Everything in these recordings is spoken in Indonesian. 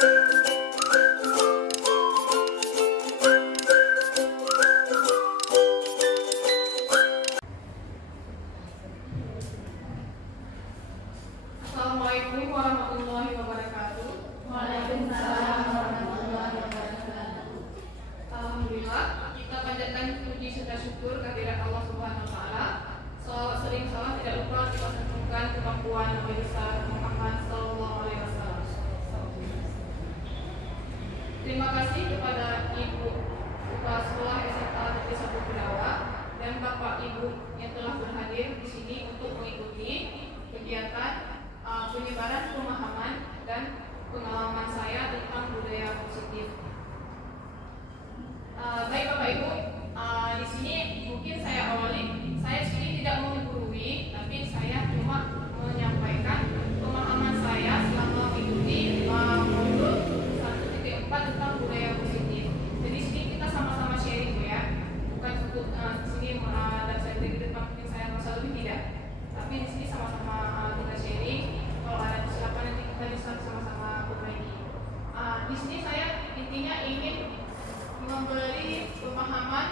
Assalamualaikum warahmatullahi wabarakatuh. Waalaikumsalam warahmatullahi wabarakatuh. Alhamdulillah, kita panjatkan puji serta syukur kehadirat Allah Subhanahu wa taala. Salawat sering salam tidak lupa kita sanjungkan kemampuan Nabi besar Muhammad sallallahu alaihi wasallam. Terima kasih kepada Ibu Kepala Sekolah SMA Negeri 1 Kedawa dan Bapak Ibu yang telah berhadir di sini untuk mengikuti kegiatan penyebaran pemahaman dan pengalaman saya tentang budaya positif. Baik Bapak Ibu, di sini mungkin saya awali. Saya sendiri tidak menggurui, tapi saya cuma menyampaikan pemahaman saya selama mengikuti modul 1.4 tentang budaya positif. Jadi di sini kita sama-sama sharing ya, bukan untuk sini dan saya di depan mungkin saya merasa lebih tidak, tapi di sini sama-sama kita sharing. Kalau ada kesilapan nanti kita bisa sama-sama perbaiki. Di sini saya intinya ingin memberi pemahaman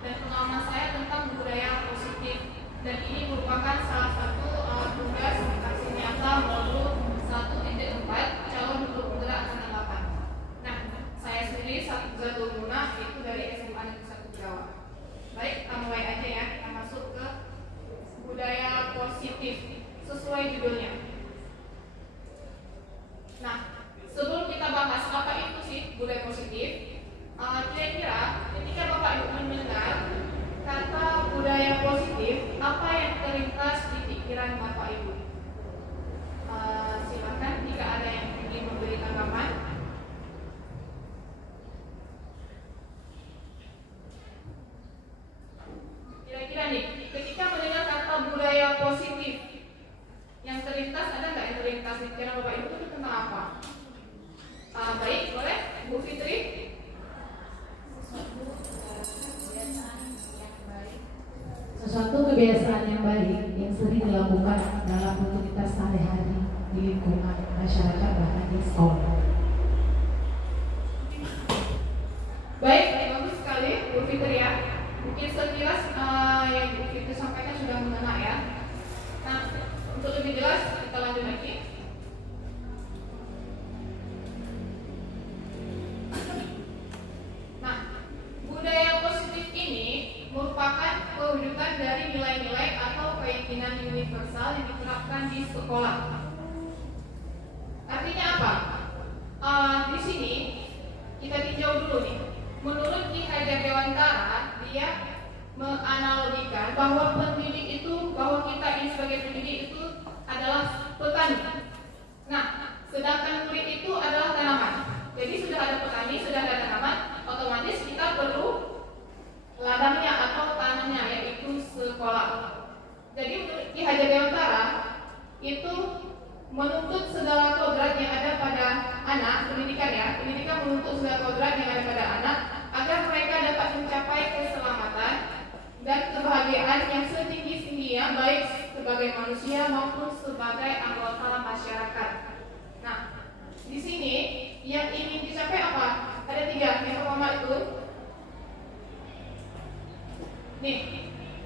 dan pengalaman saya tentang budaya positif, dan ini merupakan salah satu tugas aksi nyata modul 1.4 calon guru penggerak angkatan 8. Nah, saya sendiri Zatul Muna itu dari SMA Negeri 1 Kedawa. Baik, kita mulai aja ya. Kita masuk ke budaya positif sesuai judulnya. Nah, sebelum kita bahas apa itu sih budaya positif, kira-kira ketika Bapak Ibu mendengar kata budaya positif, apa yang terlintas di pikiran Bapak Ibu? Silakan jika ada yang ingin memberi tanggapan. Kira-kira nih, ketika mendengar kata budaya positif, yang terlintas ada nggak yang terlintas di pikiran Bapak Ibu itu tentang apa? Baik, boleh Bu Fitri. Sesuatu kebiasaan yang baik yang sering dilakukan dalam rutinitas sehari-hari di lingkungan masyarakat bahkan di sekolah. Baik, bagus sekali Bu Fitri ya. Mungkin sekilas yang Bu Fitri sampaikan sudah mengena ya. Nah, untuk lebih jelas kita lanjut lagi. Nah, budaya positif ini merupakan pewujudan dari nilai-nilai atau keyakinan universal yang diterapkan di sekolah. Artinya apa? Di sini kita tinjau dulu nih. Menurut Ki Hajar Dewantara, dia menganalogikan bahwa pendidik itu, bahwa kita ini sebagai pendidik itu adalah petani. Nah, sedangkan murid itu adalah tanaman. Jadi sudah ada petani, sudah ada tanaman, otomatis kita perlu ladangnya atau tanamnya, yaitu sekolah. Jadi menurut Ki Hajar Dewantara itu menuntut segala kodrat yang ada pada anak, pendidikan ya, pendidikan menuntut segala kodrat yang ada pada anak agar mereka dapat mencapai keselamatan dan kebahagiaan yang setinggi-tingginya, baik sebagai manusia maupun sebagai anggota masyarakat. Nah, di sini yang ingin dicapai apa? Ada 3. Yang pertama itu, nih,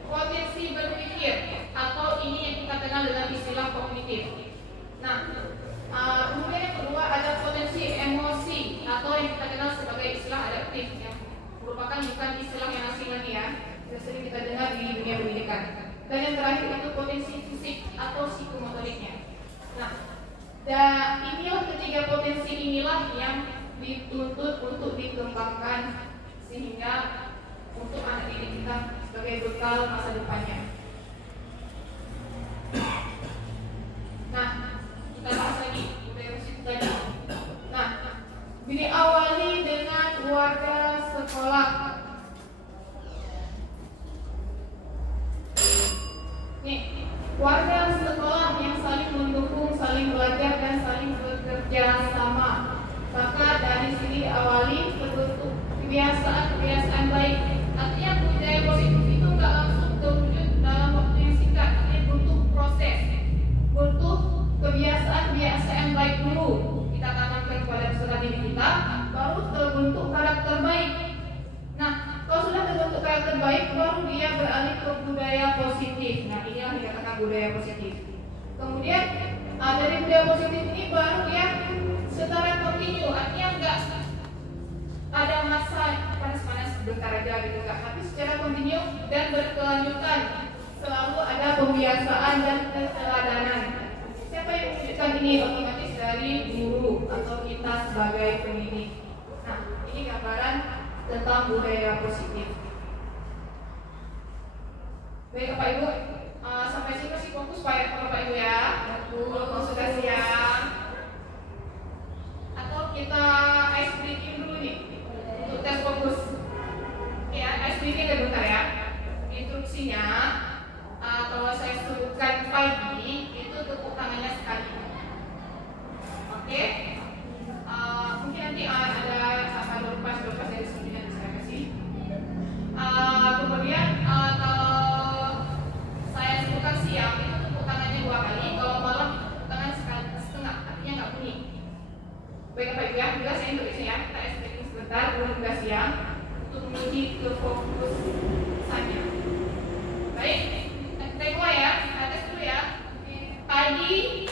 potensi berpikir atau ini yang kita kenal dengan istilah kognitif. Nah, kemudian yang kedua ada potensi emosi atau yang kita kenal sebagai istilah adaptif, yang merupakan bukan istilah yang asing lagi ya, yang sering kita dengar di dunia pendidikan. Dan yang terakhir itu potensi fisik atau psikomotoriknya. Nah, dan inilah ketiga potensi inilah yang dituntut untuk dikembangkan sehingga untuk anak didik kita sebagai bekal masa depannya. Nah, kita bahas lagi budaya positif tadi. Nah, diawali dengan warga sekolah. Nih, warga sekolah yang saling mendukung, saling belajar dan saling bekerja sama. Maka dari sini diawali terbentuk kebiasaan-kebiasaan baik. Artinya budaya positif itu nggak langsung terwujud dalam waktu yang singkat. Artinya butuh proses, butuh kebiasaan-kebiasaan baik dulu kita tanamkan kepada peserta didik. budaya positif. Kemudian dari budaya positif ini baru yang secara kontinu, artinya enggak ada masa panas-panas sebentar aja gitu, enggak, tapi secara kontinu dan berkelanjutan. Selalu ada pembiasaan dan keteladanan. Siapa yang mewujudkan ini? Otomatis dari guru atau kita sebagai pendidik. Nah, ini gambaran tentang budaya positif. Baik Bapak Ibu, sampai sini masih fokus Bapak Ibu ya. Kalau sudah siap, atau kita ice breaking dulu nih untuk tes fokus. Ya, ice breaking bentar ya. Instruksinya, kalau saya sebutkan pagi itu tepuk tangannya sekali. Oke? Mungkin nanti ada lepas dari sini nanti saya kasih. Kemudian kalau saya sebutkan siang itu tepuk tangannya 2 kali, kalau malam tepuk tangan setengah, artinya nggak bunyi. Baik Bapak Ibu ya, juga saya introduksi ya, kita explaining sebentar belum juga siang untuk menuju ke fokus saja. Baik, kita mulai ya, kita tes dulu ya. Pagi,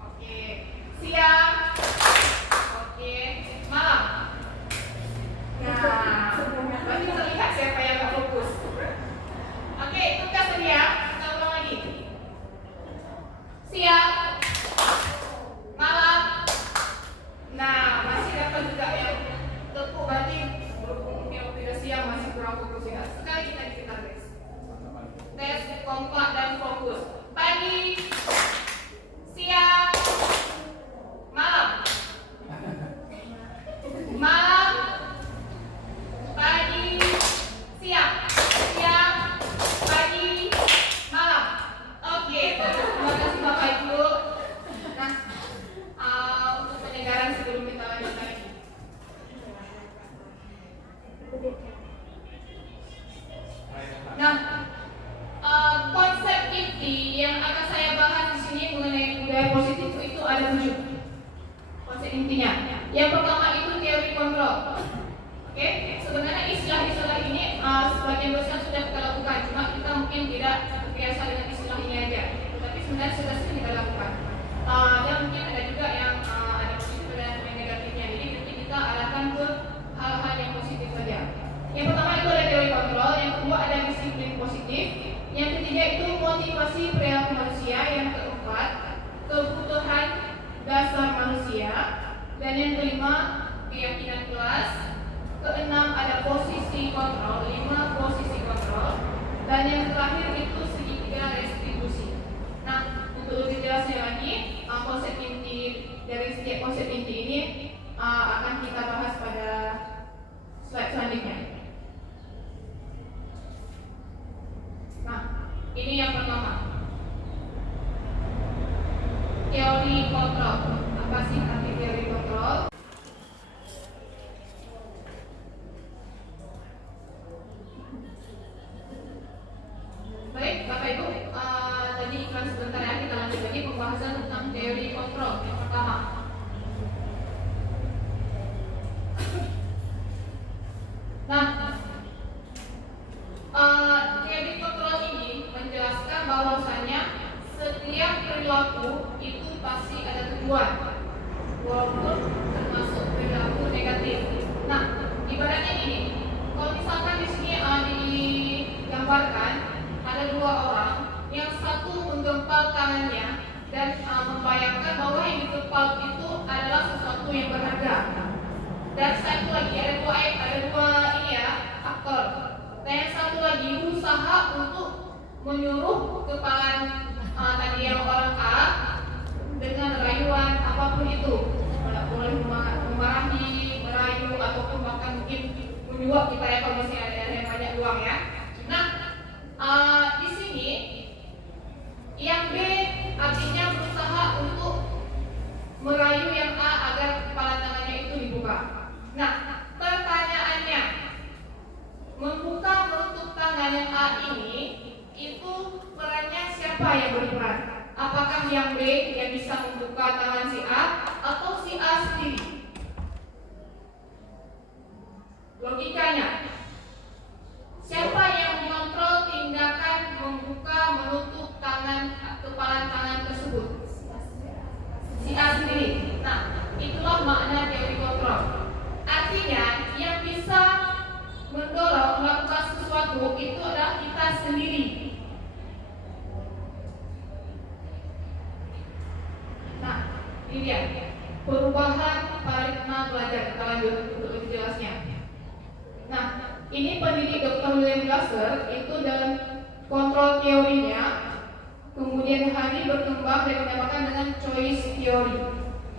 oke, siang, oke, malam. Nah, berarti terlihat siapa yang nggak fokus. Oke, itu tes tadi ya, kita ulang lagi. Siang, malam. Nah, masih dapat juga yang tepuk, berarti berhubung tidak siang masih kurang fokus ya. Sekali kita tes. Tes kompak dan fokus. Pagi, siang, malam. Malam, pagi, siang, pagi, malam. Oke, terima kasih Bapak Ibu. Nah, untuk penyegaran sebelum kita lanjut lagi. Nah, konsep inti yang akan saya bahas di sini mengenai budaya positif itu ada 7 konsep intinya. Yang pertama itu teori kontrol. Oke, sebenarnya istilah-istilah ini sebagian besar sudah kita lakukan, cuma kita mungkin tidak terbiasa dengan istilah ini aja. Tapi sebenarnya sudah sering kita lakukan. Dan mungkin ada juga yang ada positif dan yang negatifnya. Jadi nanti kita arahkan ke hal-hal yang positif saja. Yang pertama itu ada teori kontrol, yang kedua ada disiplin positif, yang ketiga itu motivasi perilaku manusia, yang keempat kebutuhan dasar manusia, dan yang kelima keyakinan kelas, keenam ada posisi kontrol, 5 posisi kontrol, dan yang terakhir itu segitiga restribusi. Nah, untuk lebih jelasnya lagi, konsep inti dari setiap konsep inti ini akan kita bahas pada slide selanjutnya. Nah, ini yang pertama, teori kontrol. Apa sih arti teori kontrol? Baik, Bapak Ibu, tadi iklan sebentar ya, kita lanjut lagi pembahasan tentang teori kontrol yang pertama. Nah, teori kontrol ini menjelaskan bahwasanya setiap perilaku itu pasti ada tujuan, walaupun termasuk perilaku negatif. Nah, ibaratnya gini, kalau misalkan di sini digambarkan ada 2 orang, yang satu menggempal tangannya dan membayangkan bahwa yang digempal itu adalah sesuatu yang berharga. Dan satu lagi ada dua ini ya, aktor. Dan yang satu lagi berusaha untuk menyuruh kepala tadi yang orang A dengan rayuan apapun itu, boleh memarahi, merayu ataupun bahkan mungkin menyuap kita ya kalau misalnya ada yang banyak uang ya. Nah, di sini yang B artinya berusaha untuk merayu yang A agar kepala tangannya itu dibuka. Nah, pertanyaannya, membuka menutup tangan yang A ini itu perannya siapa yang berperan? Apakah yang B yang bisa membuka tangan si A atau si A sendiri? Logikanya, siapa yang mengontrol tindakan membuka menutup tangan sendiri. Nah, ini dia perubahan paradigma belajar. Kita lanjut untuk lebih jelasnya. Nah, ini pendidik Dr. William Glasser itu dalam kontrol teorinya, kemudian hari berkembang dan dinamakan dengan choice theory.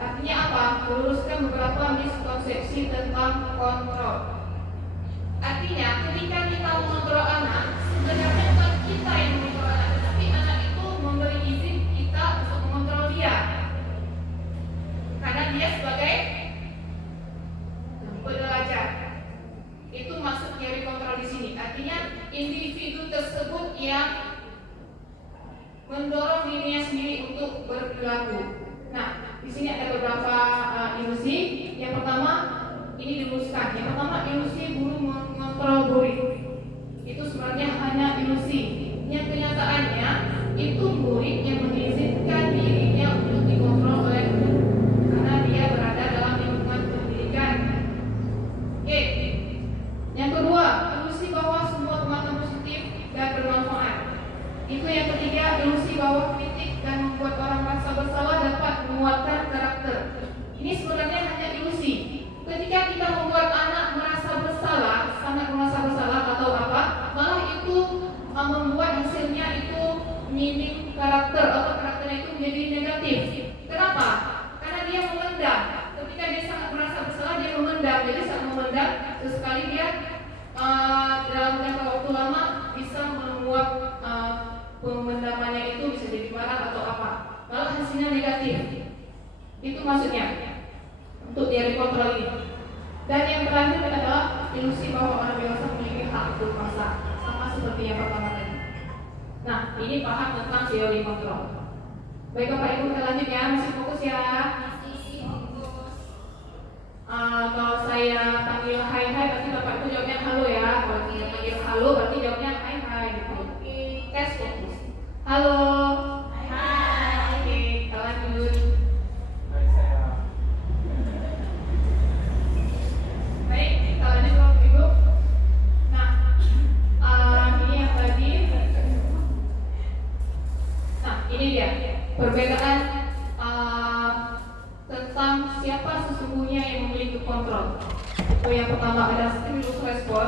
Artinya apa? Meluruskan beberapa miskonsepsi tentang kontrol. Artinya, ketika kita mengontrol anak, sebenarnya bukan kita yang mengontrol anak, tetapi anak itu memberi izin kita untuk mengontrol dia. Karena dia sebagai pembelajar. Itu maksud teori kontrol di sini. Artinya, individu tersebut yang mendorong dirinya sendiri untuk berperilaku. Nah, di sini ada beberapa ilusi. Yang pertama, ini dirumuskan. Yang pertama, ilusi guru mengontrol murid. Itu sebenarnya hanya ilusi. Yang kenyataannya itu murid yang mengizinkan dirinya untuk dikontrol oleh guru karena dia berada dalam lingkungan pendidikan. Oke. Yang kedua, ilusi bahwa semua pengetahuan positif dan bermanfaat. Itu yang ketiga, ilusi bahwa kritik dan membuat orang merasa bersalah dapat menguatkan karakter. Ini sebenarnya hanya ilusi. Ketika kita membuat anak merasa bersalah, sangat merasa bersalah atau apa, malah itu membuat hasilnya itu minim karakter atau karakternya itu menjadi negatif. Kenapa? Karena dia memendam. Ketika dia sangat merasa bersalah, dia memendam. Jadi saat memendam, sesekali dia dalam jangka waktu lama bisa membuat pemendamannya itu bisa jadi marah atau apa. Malah hasilnya negatif. Itu maksudnya untuk teori kontrol ini. Dan yang terakhir adalah ilusi bahwa orang dewasa memiliki hak berkuasa, sama seperti yang pertama tadi. Nah, ini paham tentang teori kontrol. Baik Bapak Ibu, kita lanjut ya, masih fokus ya. Kalau saya panggil hai hai, berarti Bapak Ibu jawabnya halo ya. Kalau saya panggil halo, berarti jawabnya hai hai gitu. Tes fokus. Halo. Hai. Oke, kita lanjut. Baik, kita lanjut Bapak Ibu. Nah, ini yang tadi. Nah, ini dia perbedaan tentang siapa sesungguhnya yang memiliki kontrol. Itu yang pertama ada stimulus respon.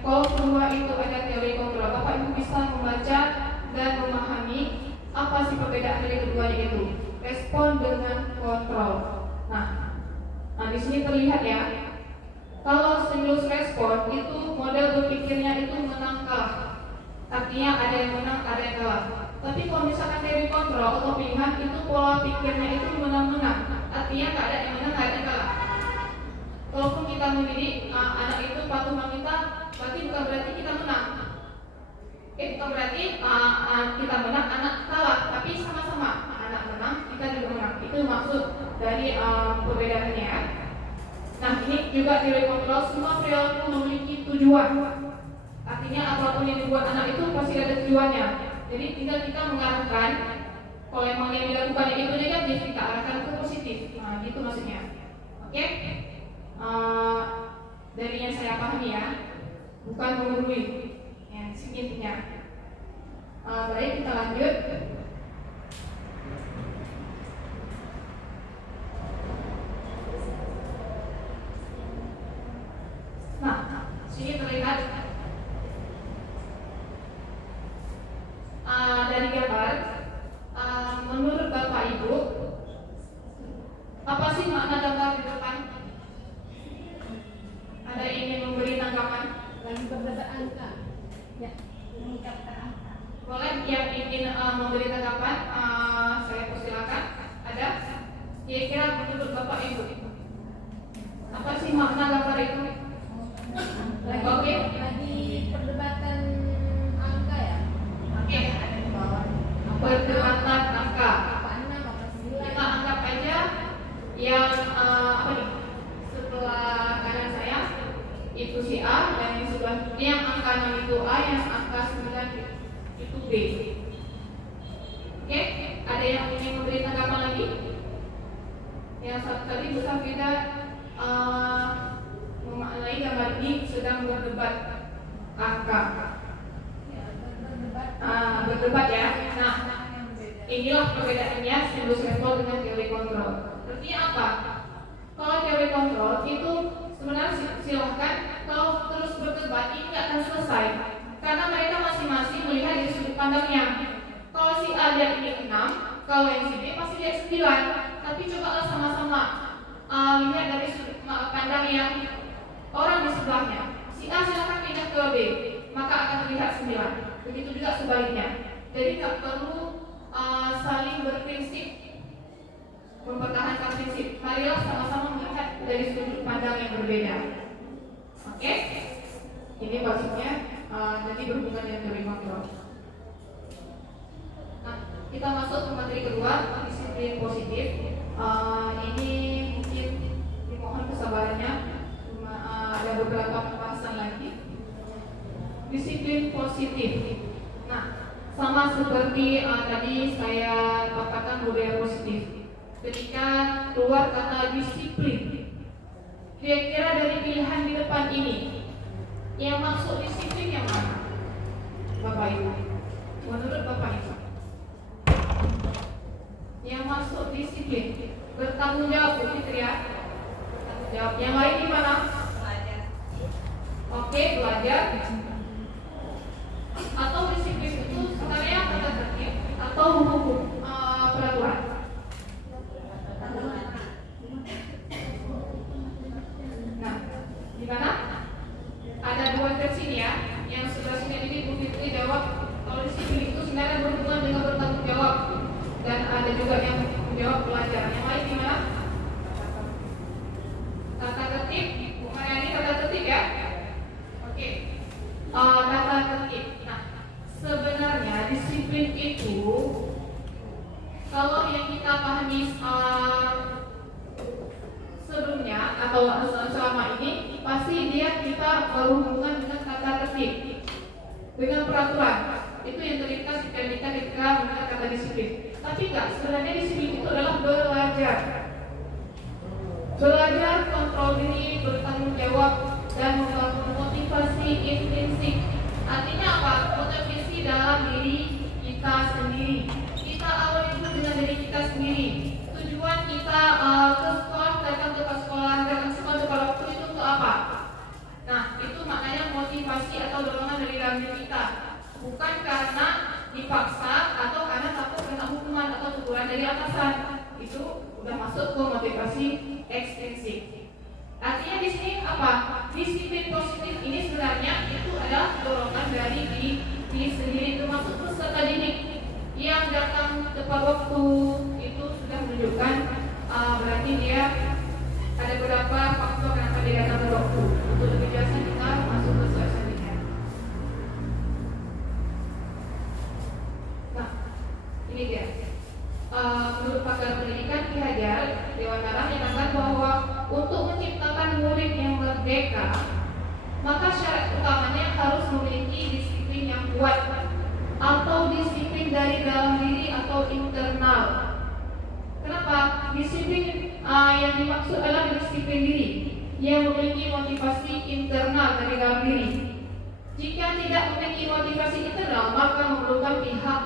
Kalau kedua itu ada teori kontrol. Bapak Ibu bisa membaca dan memahami apa sih perbedaan dari keduanya itu. Respon dengan kontrol. Nah, di sini terlihat ya. Kalau stimulus respon itu model berpikirnya itu menang kalah. Artinya ada yang menang, ada yang kalah. Tapi kalau misalkan teori kontrol atau pilihan itu pola pikirnya itu menang-menang. Artinya nggak ada yang menang, nggak ada yang kalah. Kalaupun kita mendidik anak itu patuh sama kita, berarti bukan berarti kita menang. Bukan berarti kita menang, anak kalah. Tapi sama-sama anak menang, kita juga menang. Itu maksud dari perbedaannya. Nah, ini juga teori kontrol. Semua perilaku memiliki tujuan. Artinya apapun yang dibuat anak itu pasti ada tujuannya. Jadi tinggal kita mengarahkan. Kalau emang yang dilakukan itu negatif, kita arahkan ke positif. Nah, gitu maksudnya. Oke? Dari yang saya pahami ya, bukan menggurui. Ya, intinya. Baik, kita lanjut. Nah, sini terlihat dari gambar. Menurut Bapak Ibu, apa sih makna gambar di depan? Ada yang ingin memberi tanggapan? Lagi beberapa angka. Ya, mengungkapkan angka. Boleh yang ingin memberi tanggapan, saya persilakan. Ada? Kira-kira menurut Bapak Ibu, apa sih makna gambar itu? Oke. Lagi perdebatan angka ya. Oke. Ada di bawah. Perdebatan angka. Apa 6, apa 9? Kita anggap aja yang apa nih? Setelah kanan saya itu si A dan yang sebelah yang angka 6 itu A, yang angka 9 itu B. Oke, ada yang ingin memberi tanggapan lagi? Yang satu tadi bisa beda memaknai gambar ini sedang berdebat angka. inilah perbedaannya stimulus respon dengan teori kontrol. Artinya apa? Kalau teori kontrol itu sebenarnya silahkan kalau terus berdebat ini nggak akan selesai karena mereka masing-masing melihat dari sudut pandangnya. Kalau si A lihat ini 6, kalau yang si B pasti lihat 9. Tapi cobalah sama-sama lihat dari sudut pandang yang orang di sebelahnya. Si A silahkan pindah ke B, maka akan terlihat 9. Begitu juga sebaliknya. Jadi nggak perlu saling berprinsip, mempertahankan prinsip. Marilah sama-sama melihat dari sudut pandang yang berbeda. Oke? Ini maksudnya jadi berhubungan dengan teori kontrol. Nah, kita masuk ke materi kedua, disiplin positif. Ini mungkin dimohon kesabarannya, ada beberapa pembahasan lagi. Disiplin positif. Nah, sama seperti tadi saya paparkan budaya positif. Ketika keluar kata disiplin, kira-kira dari pilihan di depan ini, yang maksud disiplin yang mana? Bapak Ibu, menurut Bapak Ibu, yang maksud disiplin bertanggung jawab, Bu Fitri ya. Bertanggung jawab. Yang lain gimana? Belajar. Oke, belajar. Atau disiplin itu sebenarnya kata tertib atau hukum peraturan? Nah, di mana? Ada dua versi nih ya. Yang sebelah sini ini Bu Fitri jawab kalau disiplin itu sebenarnya berhubungan dengan bertanggung jawab, dan ada juga yang menjawab belajar. Yang lain gimana? Tata tertib, Bu Mariani tata tertib ya. Oke. Tata tertib. Nah, sebenarnya disiplin itu kalau yang kita pahami sebelumnya atau selama ini pasti dia kita berhubungan dengan tata tertib, dengan peraturan. Itu yang terlintas jika kita mendengar kata disiplin. Tapi enggak, sebenarnya disiplin itu adalah belajar. Belajar kontrol diri, bertanggung jawab, dan membangun motivasi intrinsik. Artinya apa? Motivasi dalam diri kita sendiri. Kita awali dulu dengan diri kita sendiri. Tujuan kita ke sekolah, datang ke sekolah tepat waktu itu untuk apa? Nah, itu maknanya motivasi atau dorongan dari dalam diri kita. Bukan karena dipaksa atau karena takut kena hukuman atau teguran dari atasan. Itu udah masuk ke motivasi ekstrinsik. Artinya di sini apa? Disiplin positif ini sebenarnya itu adalah dorongan dari diri sendiri, termasuk peserta didik yang datang tepat waktu. Itu sudah menunjukkan berarti dia ada beberapa faktor kenapa dia datang tepat waktu. Untuk lebih jelasnya kita masuk ke slide selanjutnya. Nah, ini dia. Menurut pakar pendidikan Ki Hajar Dewantara menyatakan bahwa untuk menciptakan murid yang merdeka, maka syarat utamanya harus memiliki disiplin yang kuat atau disiplin dari dalam diri atau internal. Kenapa? Disiplin yang dimaksud adalah disiplin diri yang memiliki motivasi internal dari dalam diri. Jika tidak memiliki motivasi internal, maka memerlukan pihak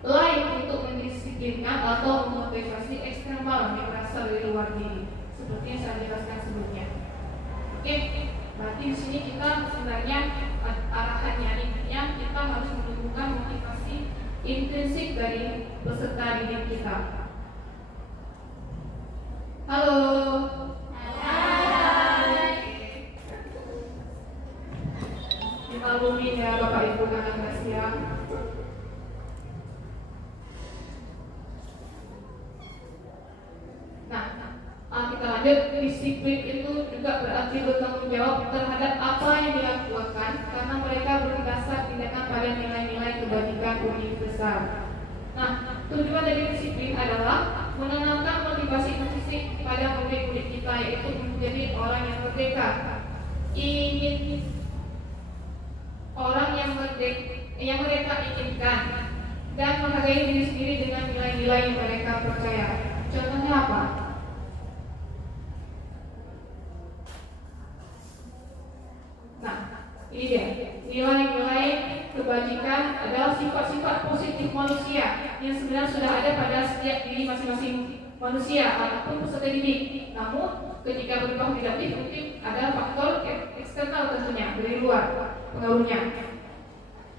lain untuk mendisiplinkan atau memotivasi eksternal yang berasal dari luar diri, seperti yang saya jelaskan sebelumnya. Oke, berarti di sini kita sebenarnya arahannya intinya kita harus menemukan motivasi intrinsik dari peserta didik kita. Halo. Hai. Dimaklumin ya Bapak Ibu kakak siang. Kita lanjut. Disiplin itu juga berarti bertanggung jawab terhadap apa yang dilakukan karena mereka berdasar tindakan pada nilai-nilai kebajikan universal. Nah, tujuan dari disiplin adalah menanamkan motivasi intrinsik pada murid-murid kita, yaitu menjadi orang yang merdeka. Ingin orang yang mereka inginkan dan menghargai diri sendiri dengan nilai-nilai yang mereka percaya. Contohnya apa? Nah, ini dia. Nilai-nilai kebajikan adalah sifat-sifat positif manusia yang sebenarnya sudah ada manusia ataupun peserta didik. Namun ketika berubah negatif mungkin ada faktor eksternal tentunya dari luar pengaruhnya.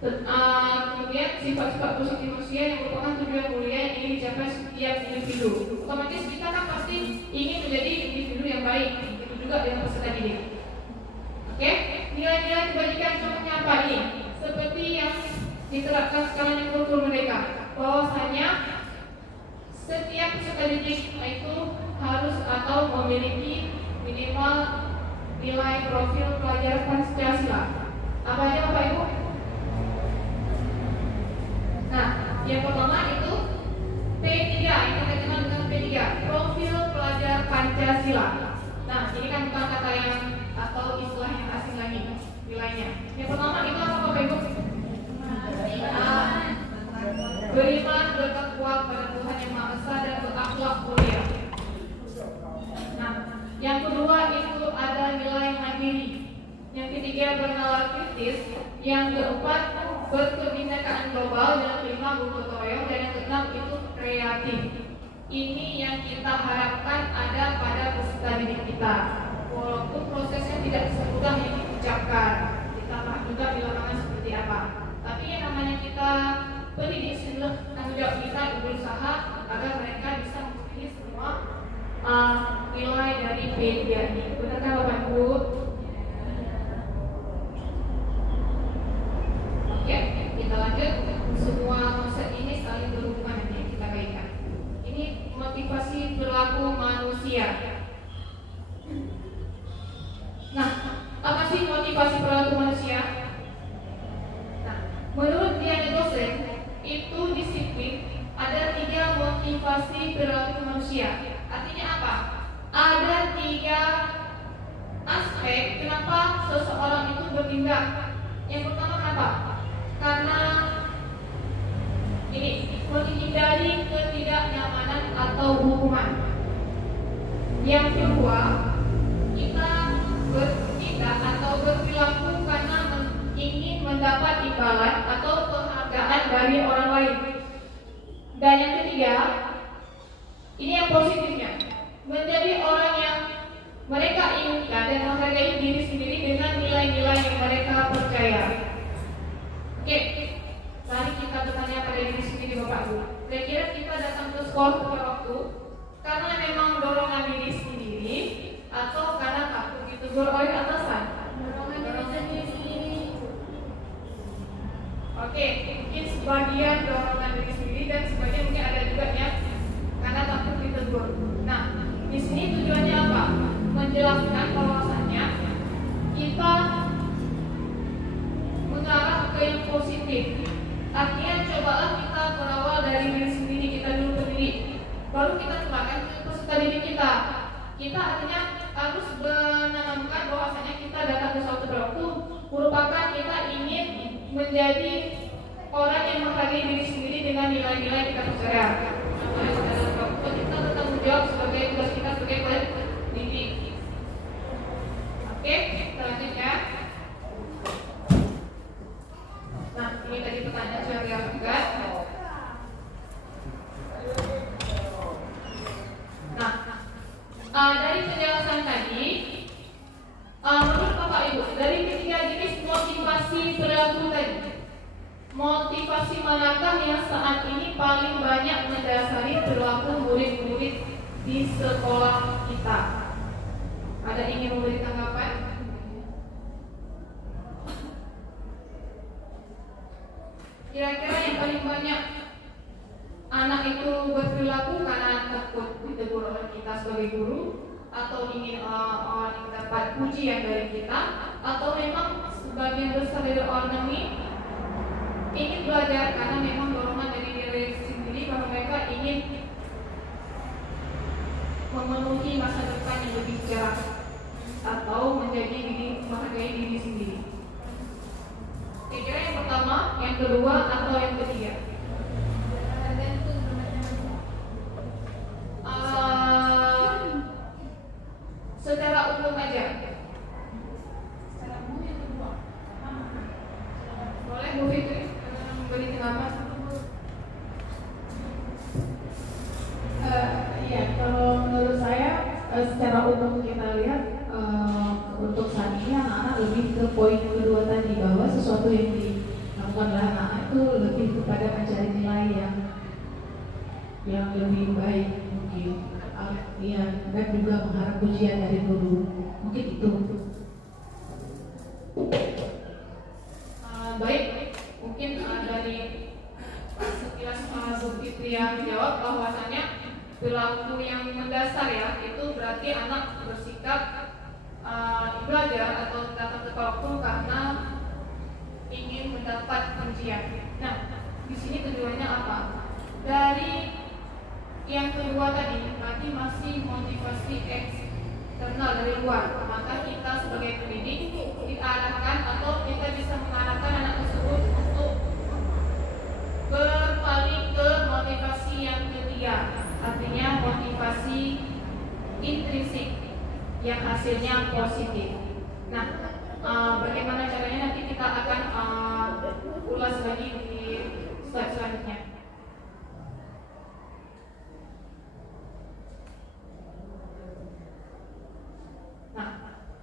Kemudian sifat-sifat positif manusia yang merupakan tujuan mulia yang ingin dicapai setiap individu. Otomatis kita kan pasti ingin menjadi individu yang baik. Itu juga dengan peserta didik. Oke, nilai-nilai kebajikan contohnya apa ini? Seperti yang diterapkan sekarang di kurikulum mereka, bahwasanya setiap peserta didik itu harus atau memiliki minimal nilai profil pelajaran Pancasila. Apa aja Bapak Ibu? Nah, yang pertama itu P3, yang kita kenal dengan P3, profil pelajar Pancasila. Nah, ini kan bukan kata yang atau istilah yang asing lagi nilainya. Yang pertama itu apa Bapak Ibu? Beriman, bertakwa pada Tuhan Yang Maha Esa dan berakhlak mulia. Nah, yang kedua itu ada nilai mandiri. Yang ketiga bernalar kritis. Yang keempat berkebinekaan global. Yang kelima gotong royong. Dan yang keenam itu kreatif. Ini yang kita harapkan ada pada peserta didik kita. Walaupun prosesnya tidak semudah yang diucapkan, ditambah juga di lapangan seperti apa. Tapi yang namanya kita pendidik adalah tanggung jawab kita berusaha agar mereka bisa memenuhi semua nilai dari P3 ini. Benar kan Bapak Ibu? Oke, kita lanjut. Semua konsep ini saling berhubungan nanti yang kita kaitkan. Ini motivasi perilaku manusia. Nah, apa sih motivasi perilaku manusia? Nah, menurut Diana dosen, itu disiplin ada 3 motivasi perilaku manusia. Artinya apa? Ada 3 aspek kenapa seseorang itu bertindak. Yang pertama kenapa? Karena ini menghindari ketidaknyamanan atau hukuman. Yang kedua, kita bertindak atau berperilaku karena ingin mendapat imbalan atau penghargaan dari orang lain. Dan yang ketiga, ini yang positifnya, menjadi orang yang mereka inginkan dan menghargai diri sendiri dengan nilai-nilai yang mereka percaya. Oke, mari kita bertanya pada diri sendiri Bapak Ibu. Kira-kira kita datang ke sekolah pada waktu karena memang dorongan diri sendiri atau karena takut ditegur oleh atasan? Dorongan diri sendiri. Oke, mungkin sebagian dorongan diri sendiri dan sebagian mungkin ada juga yang karena takut ditegur. Nah, di sini tujuannya apa? Menjelaskan bahwasannya kita mengarah ke yang positif. Artinya cobalah kita berawal dari diri sendiri, kita dulu berdiri, baru kita kembangkan ke peserta didik kita. Kita artinya harus menanamkan bahwasanya kita datang ke suatu waktu merupakan kita ingin menjadi orang yang menghargai diri sendiri dengan nilai-nilai kita percaya. Kita bertanggung jawab sebagai tugas kita sebagai pendidik. Oke, kita lanjut ya. Nah, ini tadi pertanyaan saya juga. Nah, dari penjelasan tadi, menurut Bapak Ibu, dari ketiga jenis motivasi perilaku tadi, motivasi manakah yang saat ini paling banyak mendasari perilaku murid-murid di sekolah kita? Ada ingin memberi tanggapan? Kira-kira yang paling banyak anak itu berperilaku karena takut ditegur oleh kita sebagai guru, atau ingin dapat pujian dari kita, atau memang sebagian besar dari orang ini ingin belajar karena memang dorongan dari diri sendiri bahwa mereka ingin memenuhi masa depan yang lebih cerah atau menjadi menghargai diri sendiri. Kira-kira yang pertama, yang kedua, atau yang ketiga? Secara umum aja. Secara umum yang kedua. Boleh Bu Fitri memberi tanggapan? Iya, kalau secara umum kita lihat untuk saat ini anak-anak lebih ke poin kedua tadi, bahwa sesuatu yang dilakukan oleh anak-anak itu lebih kepada mencari nilai yang lebih baik mungkin, ya, dan juga mengharap pujian dari guru, mungkin itu. Baik, mungkin dari sekilas Zulkiflia menjawab bahwasanya perilaku yang mendasar ya, itu berarti anak bersikap belajar atau datang ke kelompok karena ingin mendapat pujian. Nah, di sini tujuannya apa? Dari yang kedua tadi, berarti masih motivasi eksternal dari luar. Maka kita sebagai pendidik diarahkan atau kita bisa mengarahkan anak tersebut untuk berpaling ke motivasi yang ketiga, artinya motivasi intrinsik yang hasilnya positif. Nah, bagaimana caranya nanti kita akan ulas lagi di slide selanjutnya. Nah,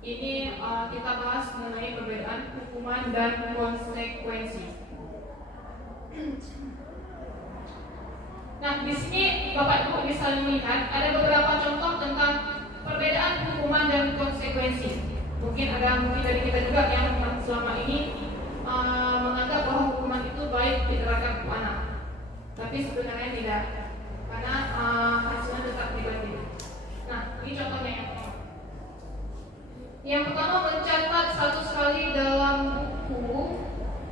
ini kita bahas mengenai perbedaan hukuman dan konsekuensi. Nah, di sini Bapak Ibu bisa melihat ada beberapa contoh tentang perbedaan hukuman dan konsekuensi. Mungkin dari kita juga yang selama ini menganggap bahwa hukuman itu baik diterapkan ke anak, tapi sebenarnya tidak, karena hasilnya tetap negatif. Nah, ini contohnya yang pertama. Yang pertama, mencatat satu sekali dalam buku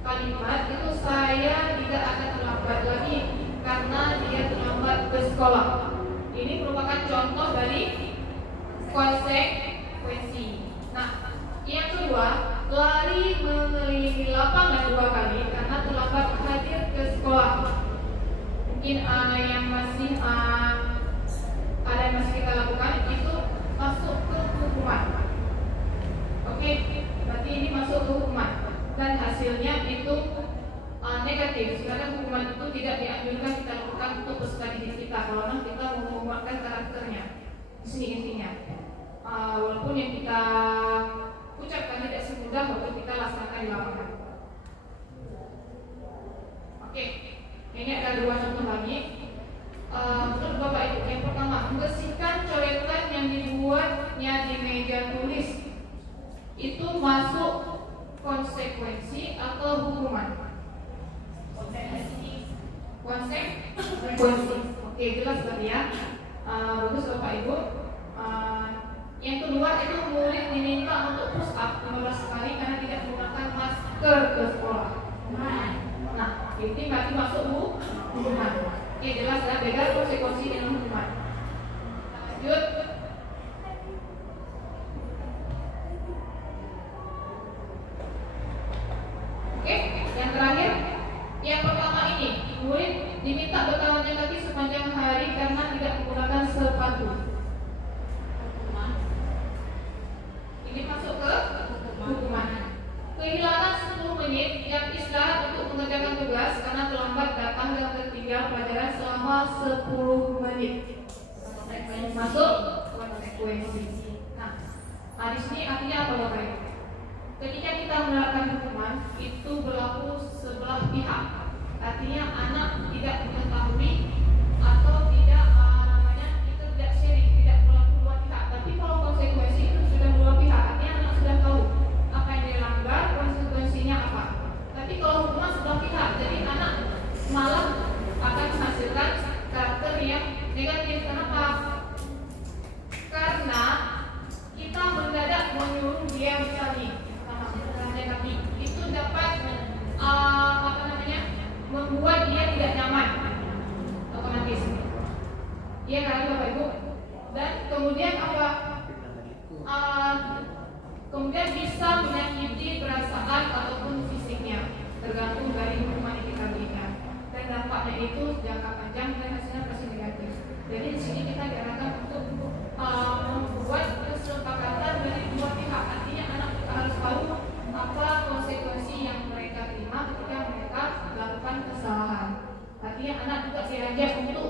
kalimat itu saya tidak akan terlambat lagi karena dia terlambat ke sekolah. Ini merupakan contoh dari konsekuensi. Nah, yang kedua, lari mengelilingi lapangan 2 kali karena terlambat hadir ke sekolah. Mungkin yang masih ada yang masih kita lakukan itu masuk ke hukuman. Oke, berarti ini masuk ke hukuman dan hasilnya itu negatif. Sekarang hukuman itu tidak dianjurkan kita lakukan untuk peserta didik kita kalau kita mau menguatkan karakternya. Di sini intinya. Walaupun yang kita ucapkan tidak semudah waktu kita laksanakan di lapangan. Oke, ini ada 2 contoh lagi. Untuk Bapak Ibu, yang pertama, membersihkan coretan yang dibuatnya di meja tulis itu masuk konsekuensi atau hukuman? Konsekuensi. Oke, jelas tadi ya. Bagus Bapak Ibu. Yang kedua itu murid diminta untuk push up 15 kali karena tidak menggunakan masker ke sekolah. Nah, ini berarti masuk hukuman. Oke, jelas ya, beda konsekuensi dengan hukuman. Lanjut. Oke, yang terakhir, yang pertama ini, murid diminta berkawannya kaki sepanjang hari karena tidak menggunakan sepatu. Ini masuk ke hukuman. Kehilangan 10 menit yang istirahat untuk mengerjakan tugas karena terlambat datang dan tertinggal pelajaran selama 10 menit. Masuk konsekuensi. Nah, di sini artinya apa Bapak Ibu? Ketika kita menerapkan hukuman itu berlaku sebelah pihak. Artinya anak tidak mengetahui atau tidak kita tidak sharing, tidak berlaku dua pihak. Tapi kalau konsekuensi itu sudah dua pihak, artinya anak sudah tahu apa yang dilanggar, konsekuensinya apa. Tapi kalau hukuman sebelah pihak, jadi anak malah akan menghasilkan karakter yang negatif. Kenapa? Karena kita mendadak menyuruh dia mencari, tapi itu dapat membuat dia tidak nyaman otomatis. Iya kan Bapak Ibu? Dan kemudian apa? Kemudian bisa menyakiti perasaan ataupun fisiknya, tergantung dari hukuman yang kita berikan. Dan dampaknya itu jangka panjang dan hasilnya pasti negatif. Jadi di sini kita diarahkan untuk membuat kesepakatan dari dua pihak. Artinya anak harus tahu apa konsekuensi yang mereka terima ketika mereka melakukan kesalahan. Artinya anak juga diajak untuk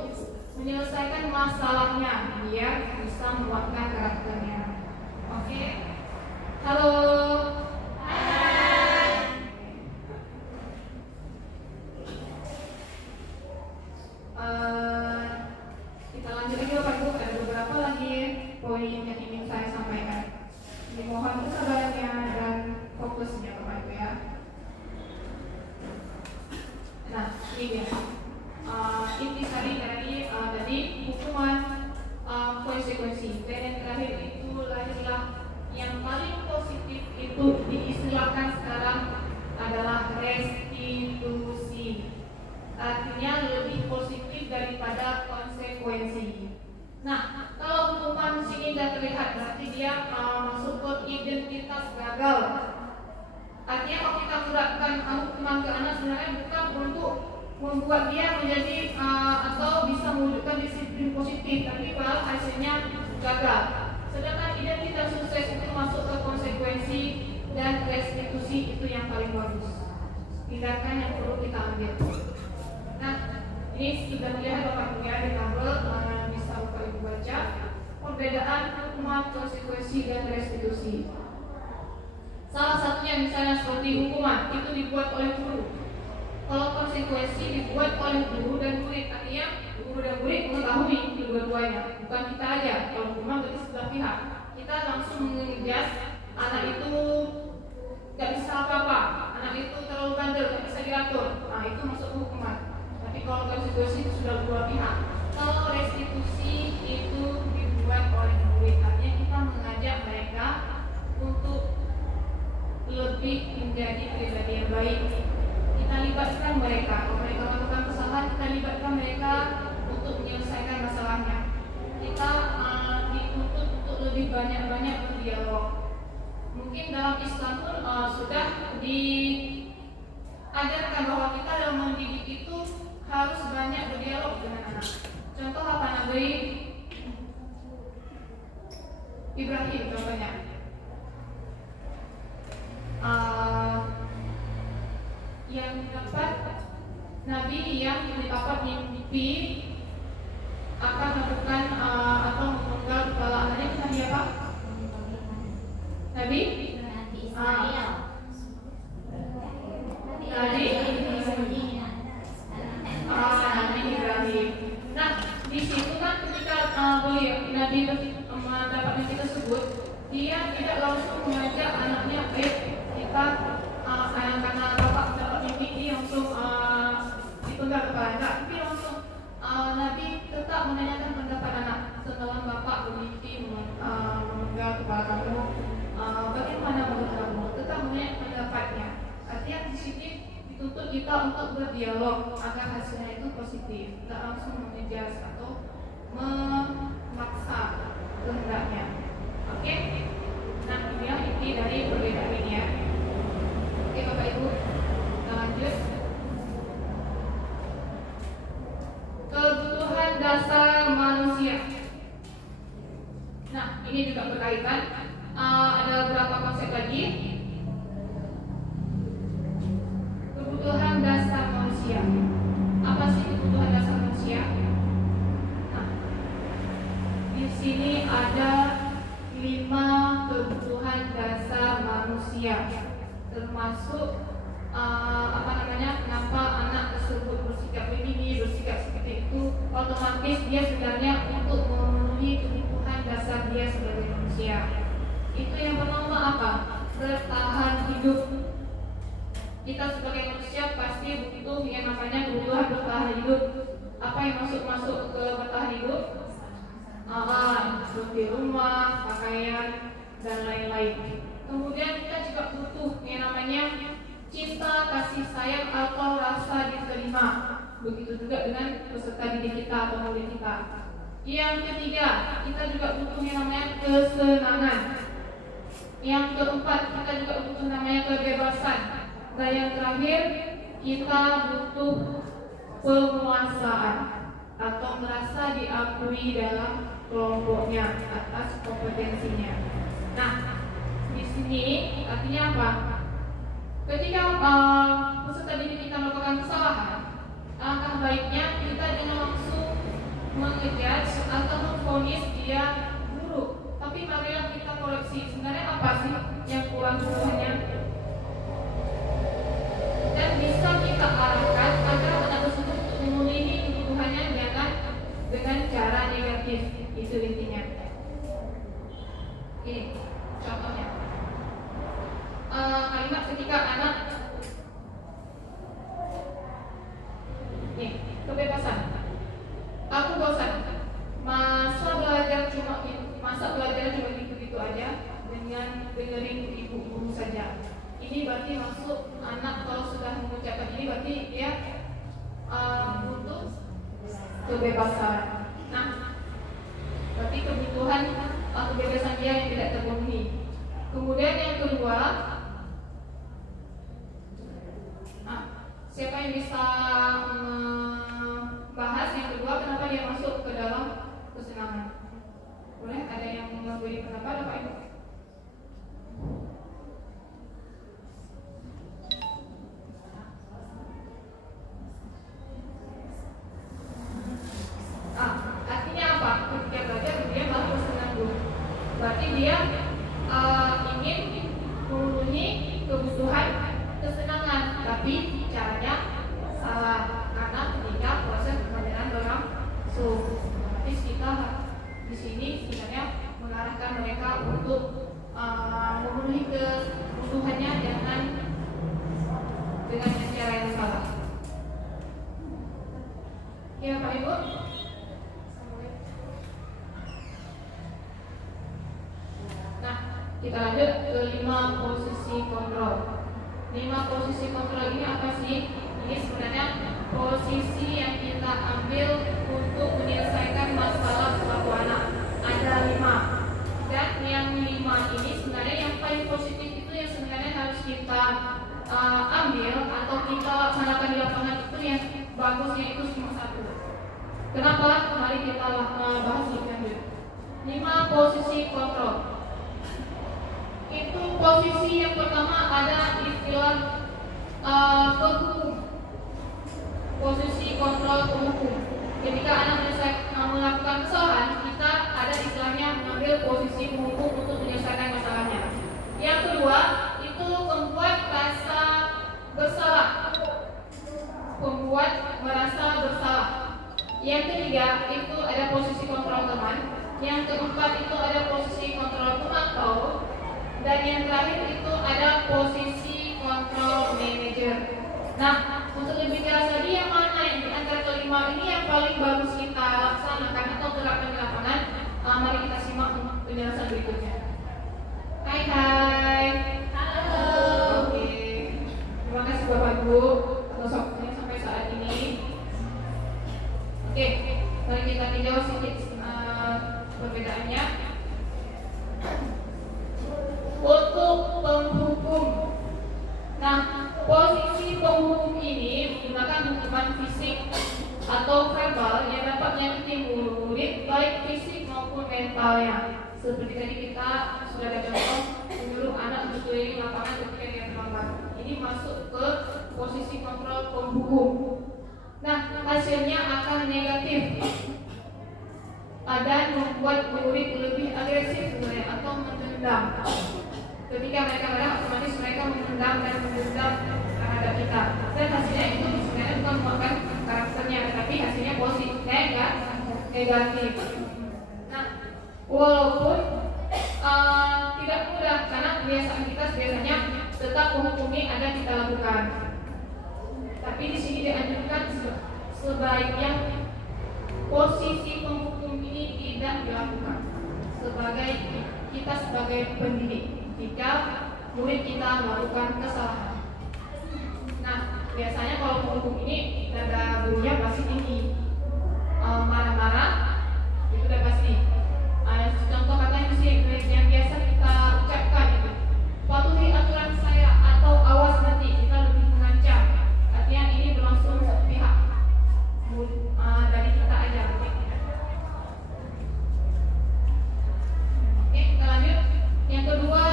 menyelesaikan masalahnya biar bisa menguatkan karakternya. Oke. Halo. Kita lanjut lagi Bapak Ibu, ada beberapa lagi poin yang ingin saya sampaikan. Dimohon kesabarannya dan fokusnya Bapak Ibu ya. Nah, ini dia. Intisari dari hukuman konsekuensi. Dan yang terakhir itu lahirlah yang paling positif itu diistilahkan sekarang adalah restitusi. Artinya lebih positif daripada konsekuensi. Nah, kalau hukuman sini tidak terlihat berarti dia masuk ke identitas gagal. Artinya kalau kita terapkan hukuman ke anak sebenarnya bukan untuk membuat dia menjadi atau bisa mewujudkan disiplin positif, tapi malah hasilnya gagal. Sedangkan identitas sukses itu masuk ke konsekuensi dan restitusi itu yang paling bagus. Tindakan yang perlu kita ambil. Nah, ini sudah terlihat Bapak Ibu ya di tabel, bisa Bapak Ibu baca perbedaan hukuman, konsekuensi dan restitusi. Salah satunya misalnya seperti hukuman itu dibuat oleh guru. Kalau konsekuensi dibuat oleh guru dan murid, artinya guru dan murid mengetahui kedua-duanya, bukan kita aja. Kalau hukuman berarti sebelah pihak. Kita langsung mengejas anak itu gak bisa apa-apa, anak itu terlalu bandel, gak bisa diatur. Nah, itu masuk hukuman. Tapi kalau konsekuensi itu sudah dua pihak. Kalau restitusi itu dibuat oleh murid, artinya kita mengajak mereka untuk lebih menjadi pribadi yang baik. Kita libatkan mereka, kalau mereka melakukan kesalahan, kita libatkan mereka untuk menyelesaikan masalahnya. Kita dituntut untuk lebih banyak-banyak berdialog. Mungkin dalam Islam pun sudah diajarkan bahwa kita dalam mendidik itu harus banyak berdialog dengan anak. Contoh apa Nabi Ibrahim contohnya. Yang dapat Nabi yang dapat mimpi akan melakukan atau memenggal kepala anaknya itu Nabi apa? Nabi Ismail. Nabi Ibrahim. Nah, di situ kan ketika Nabi mendapat mimpi tersebut, dia tidak langsung mengajak anaknya, kita karena bapak dapat mimpi ini langsung dipenggal kepala, tapi langsung Nabi tetap menanyakan pendapat anak setelah bapak bermimpi memenggal kepala kamu, bagaimana menurut kamu? Tetap menanyakan pendapatnya. Artinya di sini dituntut kita untuk berdialog agar hasilnya itu positif, tidak langsung mengejas atau memaksa kehendaknya. Oke? Nah, ini ya inti dari perbedaan ini ya. Oke Bapak Ibu, kita lanjut. Kebutuhan dasar manusia. Nah, ini juga berkaitan. Ada beberapa konsep lagi. Kebutuhan dasar manusia. Apa sih kebutuhan dasar manusia? Nah, di sini ada 5 kebutuhan dasar manusia, termasuk kenapa anak tersebut bersikap begini, bersikap seperti itu. Otomatis dia sebenarnya untuk memenuhi kebutuhan dasar dia sebagai manusia. Itu yang pertama apa? Bertahan hidup. Kita sebagai manusia pasti butuh yang namanya kebutuhan bertahan hidup. Apa yang masuk ke bertahan hidup? Seperti rumah, pakaian, dan lain-lain. Kemudian kita juga butuh yang namanya cinta, kasih sayang atau rasa diterima. Begitu juga dengan peserta didik kita atau murid kita. Yang ketiga, kita juga butuh yang namanya kesenangan. Yang keempat, kita juga butuh namanya kebebasan. Dan yang terakhir, kita butuh penguasaan atau merasa diakui dalam kelompoknya atas kompetensinya. Nah, di sini artinya apa? Ketika peserta didik kita melakukan kesalahan, alangkah baiknya kita jangan langsung mengejudge atau memvonis dia buruk, tapi apa sih yang kurang tubuhnya, dan bisa kita arahkan agar anak tersebut memenuhi kebutuhannya dengan cara negatif. Itu intinya. Ini contohnya, kalimat ketika anak kebebasan. Aku bosan. Masa belajar cuma gitu aja dengan dengerin ibu guru saja. Ini berarti masuk anak kalau sudah mengucapkan ini berarti dia butuh kebebasan. Nah, berarti kebutuhan kebebasan dia yang tidak terpenuhi. Kemudian yang kedua, siapa yang bisa bahas yang kedua kenapa dia masuk ke dalam kesenangan? Boleh, ada yang memberi pendapat Bapak Ibu? Artinya apa? Ketika belajar dia malah bersenang dulu. Berarti dia ingin memenuhi kebutuhan kesenangan, tapi caranya salah karena ketika proses pembelajaran berlangsung. Jadi kita di sini sebenarnya mengarahkan mereka untuk memenuhi kebutuhannya dengan cara yang salah. Ya Pak Ibu. Nah, kita lanjut ke 5 posisi kontrol. 5 posisi kontrol ini apa sih? Ini sebenarnya posisi yang kita ambil untuk menyelesaikan masalah suatu anak. Ada 5. Dan yang 5 ini sebenarnya yang paling positif itu yang sebenarnya harus kita ambil atau kita laksanakan di lapangan itu yang bagusnya itu cuma 1. Kenapa? Mari kita bahas lebih lanjut. 5 posisi kontrol. Itu posisi yang pertama ada istilah penghukum. Posisi kontrol penghukum. Ketika anak melakukan kesalahan, kita ada istilahnya mengambil posisi penghukum untuk menyelesaikan masalahnya. Yang kedua, itu membuat rasa bersalah. Membuat merasa bersalah. Yang ketiga, itu ada posisi kontrol teman. Yang keempat, itu ada posisi kontrol pemantau. Dan yang terakhir itu ada posisi kontrol manager. Nah, untuk lebih jelas lagi yang mana yang di antara kelima ini yang paling bagus kita laksanakan atau terapkan di lapangan, mari kita simak penjelasan berikutnya. Hai. Halo. Oke. Terima kasih Bapak Ibu atas waktunya sampai saat ini. Oke, mari kita tinjau sedikit perbedaannya. Untuk penghukum. Nah, posisi penghukum ini menggunakan hukuman fisik atau verbal yang dapat menyakiti murid baik fisik maupun mentalnya. Seperti tadi kita sudah ada contoh menyuruh anak untuk keliling lapangan ketika dia terlambat. Ini masuk ke posisi kontrol penghukum. Nah, hasilnya akan negatif dan membuat murid lebih agresif sebenarnya atau mendendam. Ketika mereka marah, otomatis mereka mendendam dan mendendam terhadap kita. Dan hasilnya itu sebenarnya bukan merupakan karakternya, tetapi hasilnya positif, negatif. Nah, walaupun tidak mudah karena kebiasaan kita biasanya tetap menghukumi ada kita lakukan. Tapi di sini dianjurkan sebaiknya posisi penghukum ini tidak dilakukan sebagai pendidik jika murid kita melakukan kesalahan. Nah, biasanya kalau penghukum ini nada bunyinya pasti tinggi, marah-marah itu udah pasti. Contoh katanya sih yang biasa kita ucapkan itu, patuhi aturan saya atau awas nanti, kita lebih mengancam. Artinya ini berlangsung sepihak dari kita aja. Oke, kita lanjut. Yang kedua,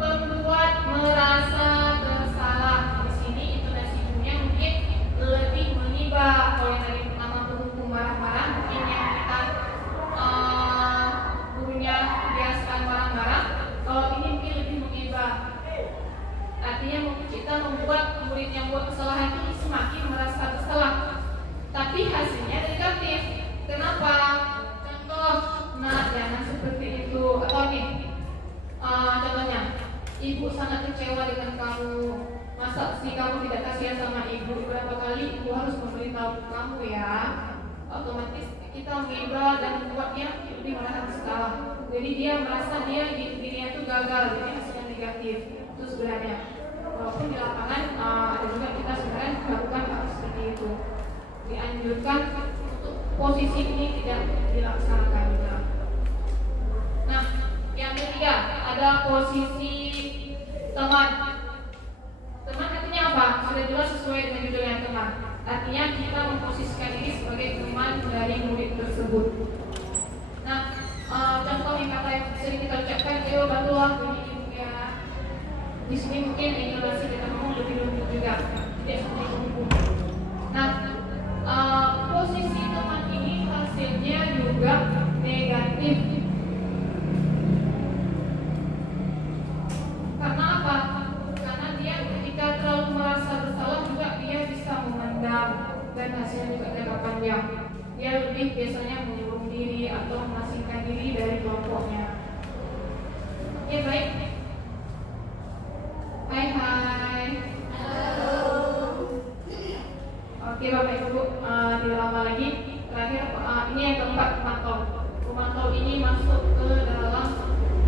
membuat merasa bersalah. Di sini intonasinya mungkin lebih mengiba. Kalau yang tadi pertama penghukum marah-marah, mungkin yang kita gurunya ibu sangat kecewa dengan kamu. Masa sih kamu tidak kasihan sama ibu? Berapa kali ibu harus memberitahu kamu ya? Otomatis kita mengiba dan membuatnya lebih merasa bersalah. Jadi dia merasa dirinya itu gagal, jadi hasilnya negatif. Itu sebenarnya. Walaupun di lapangan ada juga kita sebenarnya melakukan hal seperti itu. Dianjurkan untuk posisi ini tidak dilaksanakan juga. Nah, yang ketiga ada posisi teman. Teman artinya apa? Sudah jelas sesuai dengan judulnya teman. Artinya kita memposisikan diri sebagai teman dari murid tersebut. Nah, contoh yang kata yang sering kita ucapkan, ayo bantulah begini ya. Di sini mungkin inovasi kita ngomong lebih lembut juga, tidak seperti hukum. Nah, posisi teman ini hasilnya juga negatif. Karena apa? Karena dia ketika terlalu merasa bersalah juga dia bisa memendam dan hasilnya juga jangka panjang. Dia lebih biasanya mengurung diri atau mengasingkan diri dari kelompoknya. Ya baik. Hai. Halo. Oke Bapak Ibu, tidak lama lagi. Terakhir ini yang keempat, pemantau. Pemantau ini masuk ke dalam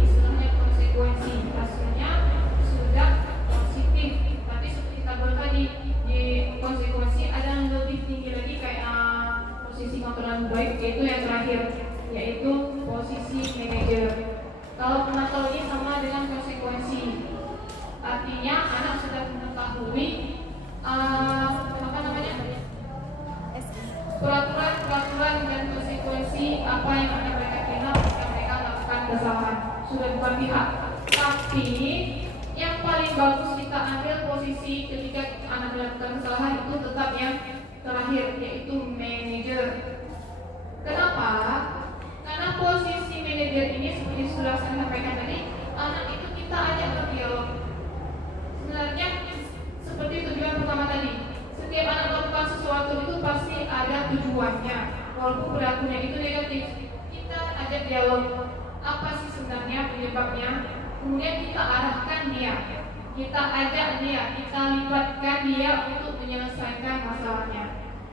istilahnya konsekuensi. Hasilnya sudah positif, tapi seperti kita bahas tadi di konsekuensi ada yang lebih tinggi lagi kayak posisi kontrol baik, yaitu yang terakhir, yaitu posisi manajer. Kalau pemantau ini sama dengan konsekuensi, artinya anak sudah mengetahui peraturan dan konsekuensi apa yang akan mereka terima jika mereka melakukan kesalahan. Sudah bukan pihak, tapi yang paling bagus kita ambil posisi ketika anak melakukan kesalahan itu tetap yang terakhir, yaitu manajer. Kenapa? Karena posisi manajer ini seperti sudah saya sampaikan tadi, anak itu kita ajak berdialog. Sebenarnya seperti tujuan pertama tadi, setiap anak melakukan sesuatu itu pasti ada tujuannya, walaupun perilakunya itu negatif. Kita ajak dialog, apa sih sebenarnya penyebabnya, kemudian kita arahkan dia, kita ajak dia, kita libatkan dia untuk menyelesaikan masalahnya.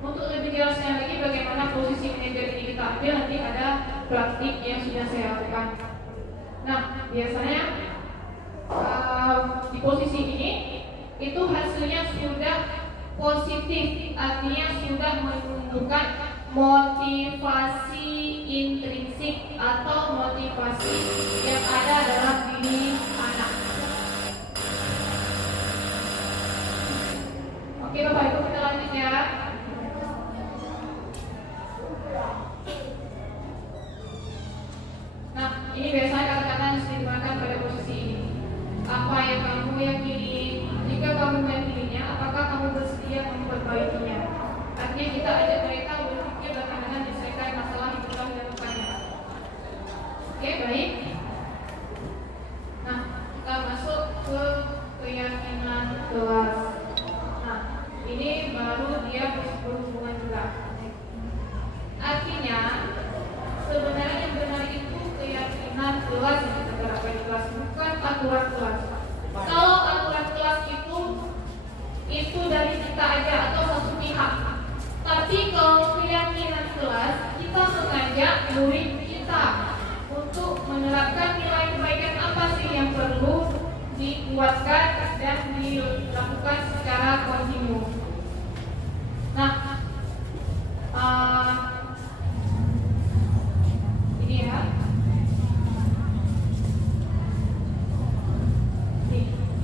Untuk lebih jelasnya lagi bagaimana posisi manajer ini kita ambil, nanti ada praktik yang sudah saya lakukan. Nah, biasanya di posisi ini itu hasilnya sudah positif, artinya sudah menunjukkan motivasi intrinsik atau motivasi yang ada dalam diri anak. Oke Bapak Ibu, kita lanjut ya. Nah, ini biasanya kata-kata yang digunakan pada posisi ini. Apa yang kamu yakini? Jika kamu meyakininya, apakah kamu bersedia memperbaikinya? Artinya kita ajak mereka berpikir bagaimana menyelesaikan masalah di depannya. Oke, baik. Nah, kita masuk ke keyakinan kelas. Nah, ini baru dia berhubungan juga. Artinya, sebenarnya yang benar itu keyakinan kelas yang kita terapkan di kelas, bukan aturan kelas. Kalau aturan kelas itu dari kita aja atau satu pihak. Tapi kalau keyakinan kelas, kita mengajak murid kita untuk menerapkan nilai kebaikan apa sih yang perlu dikuatkan dan dilakukan secara kontinu. Nah, ini ya.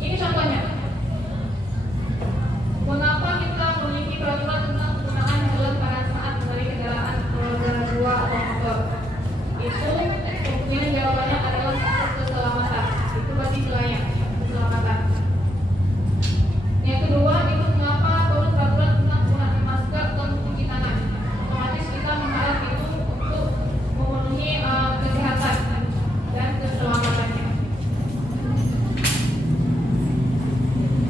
Ini contohnya. Mengapa kita memiliki peraturan tentang penggunaan helm pada saat mengendarai kendaraan roda 2 atau motor? Itu kemungkinan jawabannya adalah keselamatan. Itu berarti keselamatan. Yang kedua, itu mengapa perlu peraturan tentang penggunaan masker atau mencuci tangan? Otomatis kita mengharap itu untuk memenuhi kesehatan dan keselamatannya.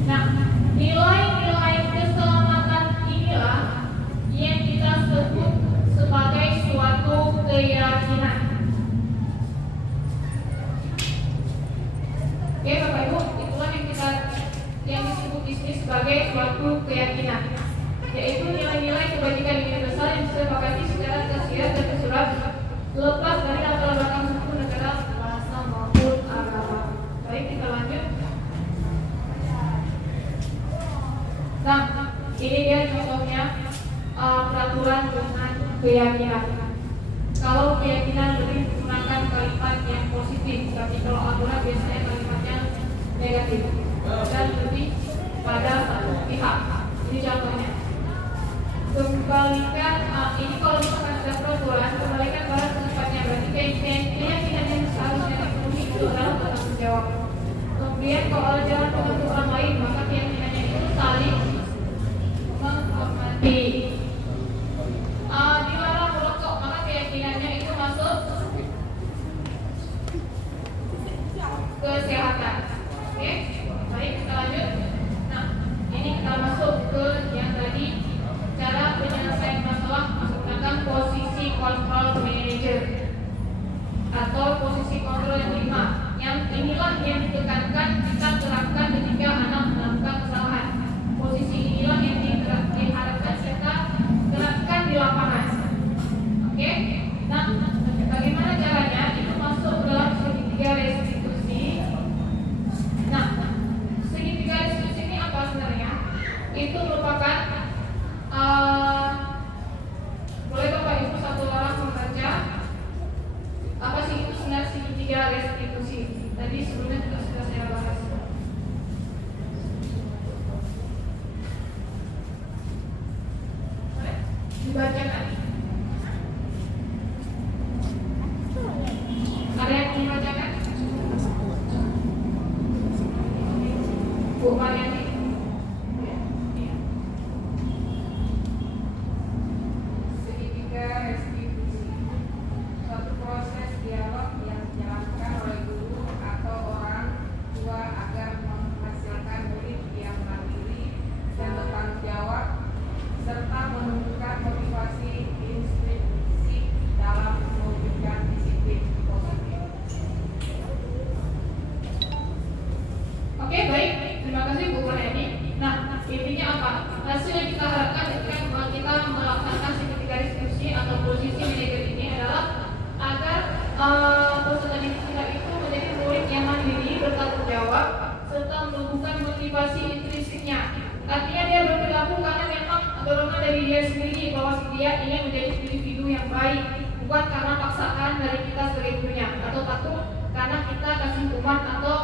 Nah, nilai-nilai keselamatan inilah yang kita sebut sebagai suatu keyakinan. Oke Bapak Ibu, di sini sebagai suatu keyakinan, yaitu nilai-nilai kebajikan universal yang disepakati secara tersirat dan tersurat, lepas dari latar belakang suku, negara, bahasa maupun agama. Baik, kita lanjut. Nah, ini dia contohnya peraturan dengan keyakinan. Kalau keyakinan lebih menggunakan kalimat yang positif, tapi kalau aturan biasanya kalimatnya negatif dan lebih pada satu pihak. Ini contohnya. Kembalikan, ini kalau misalkan ada peraturan, kembalikan pada tempatnya. Berarti keyakinan yang seharusnya dipenuhi itu adalah bertanggung jawab. Kemudian kalau ada jalan membantu orang lain, maka keyakinannya itu saling menghormati. Dilarang merokok, maka keyakinannya itu masuk kesehatan. Oke, baik, kita lanjut. Nah, ini kita masuk ke yang tadi, cara penyelesaian masalah menggunakan posisi kontrol manager atau posisi kontrol yang kelima. Yang inilah yang ditekankan kita terapkan ketika anak melakukan kesalahan. Posisi inilah yang diharapkan kita terapkan di lapangan. Oke, nah bagaimana caranya? Itu masuk dalam segitiga restitusi. Nah, segitiga restitusi ini apa sebenarnya? Itu merupakan boleh Bapak Ibu satu orang membaca apa sih itu sebenarnya segitiga restitusi? Tadi sebelumnya juga sudah saya bahas. Dibacakan. Ada yang membacakan? Bu Mariani. Segitiga restitusi, suatu proses dialog yang dijalankan oleh guru atau orang tua agar menghasilkan murid yang mandiri dan bertanggung jawab serta menunjukkan motivasi intrinsik dalam mewujudkan disiplin positif. Oke, baik. Terima kasih Bu Mariani. Nah, intinya apa? Hasil yang kita harapkan ketika kita melaksanakan segitiga restitusi atau posisi manajer ini adalah agar peserta didik kita itu menjadi murid yang mandiri, bertanggung jawab, serta menumbuhkan motivasi intrinsiknya. Artinya dia berperilaku karena memang dorongan dari dia sendiri bahwa dia ingin menjadi individu yang baik, bukan karena paksaan dari kita sebagai gurunya, atau takut karena kita kasih hukuman atau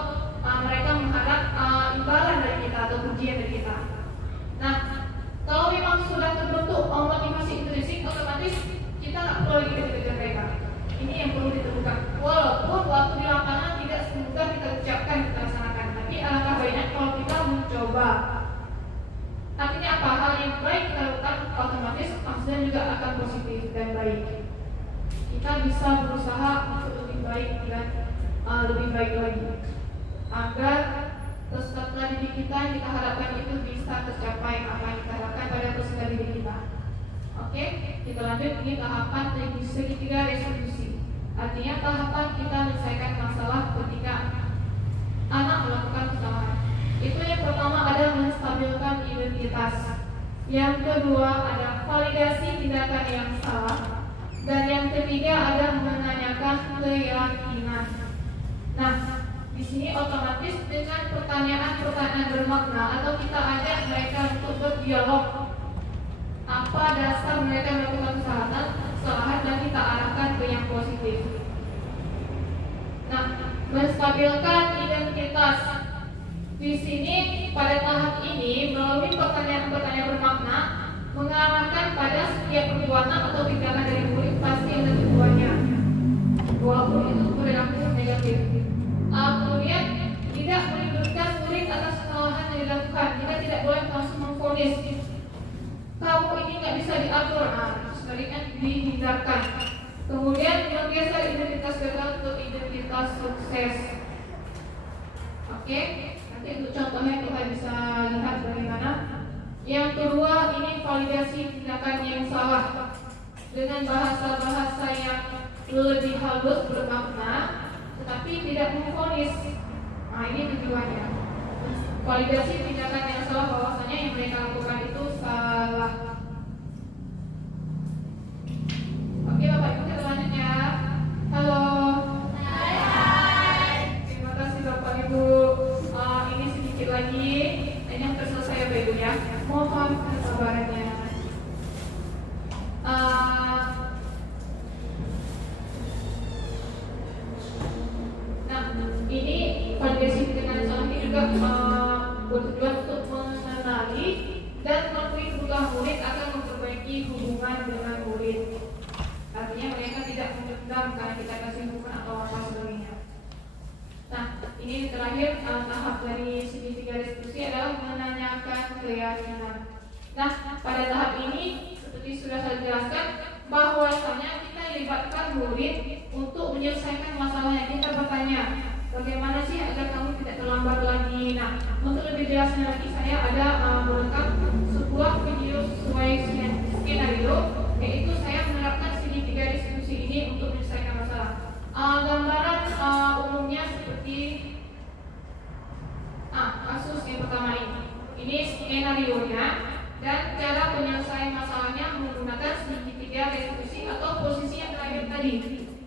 mereka mengharap imbalan dari kita atau pujian dari kita. Nah, kalau memang sudah terbentuk motivasi intrinsik, otomatis kita nggak perlu lagi kejar mereka. Ini yang perlu ditentukan. Walaupun waktu di lapangan tidak semudah kita ucapkan, kita laksanakan, tapi alangkah baiknya kalau kita mencoba. Artinya apa? Hal yang baik kita lakukan, otomatis hasilnya juga akan positif dan baik. Kita bisa berusaha untuk lebih baik dan lebih baik lagi, agar peserta didik kita yang kita harapkan itu bisa tercapai apa yang kita harapkan pada peserta didik kita. Oke, kita lanjut. Ini tahapan segitiga restitusi. Artinya tahapan kita menyelesaikan masalah ketika anak melakukan kesalahan. Itu yang pertama ada menstabilkan identitas. Yang kedua ada validasi tindakan yang salah. Dan yang ketiga ada menanyakan keyakinan. Nah, di sini otomatis dengan pertanyaan-pertanyaan bermakna atau kita ajak mereka untuk berdialog. Apa dasar mereka melakukan kesalahan dan kita arahkan ke yang positif. Nah, menstabilkan identitas. Di sini pada tahap ini melalui pertanyaan-pertanyaan bermakna mengarahkan pada setiap perbuatan atau tindakan dari murid pasti ada tujuannya, walaupun itu perilaku negatif. Kemudian tidak melibatkan murid atas kesalahan yang dilakukan. Kita tidak boleh langsung memvonis kamu ini nggak bisa diatur. Sebaliknya dihindarkan. Kemudian menggeser identitas gagal untuk identitas sukses. Oke, nanti untuk contohnya kita bisa lihat bagaimana. Yang kedua ini validasi tindakan yang salah dengan bahasa-bahasa yang lebih halus bermakna, tetapi tidak memvonis. Ini tujuannya validasi tindakan yang salah, bahwasanya yang mereka lakukan itu salah. Oke Bapak Ibu, kita lanjut ya. Halo. Terima kasih Bapak Ibu. Ini sedikit lagi, ini hampir selesai ya Bapak Ibu ya. Mohon kesabarannya. Nah, ini validasi tindakan salah ini juga bertujuan untuk mengenali dan mengetahui kebutuhan murid akan memperbaiki hubungan dengan murid. Artinya mereka tidak mendendam karena kita kasih hukuman atau apa sebagainya. Nah, ini terakhir tahap dari segitiga diskusi adalah menanyakan keyakinan. Nah, pada tahap ini seperti sudah saya jelaskan bahwasanya kita libatkan murid untuk menyelesaikan masalahnya. Kita bertanya, bagaimana sih agar kamu tidak terlambat lagi? Nah, untuk lebih jelasnya lagi saya ada merekam sebuah video sesuai skenario, yaitu saya menerapkan segitiga diskusi ini untuk menyelesaikan masalah. Gambaran umumnya seperti kasus yang pertama ini. Ini skenario-nya dan cara penyelesaian masalahnya menggunakan segitiga diskusi atau posisi yang terakhir tadi,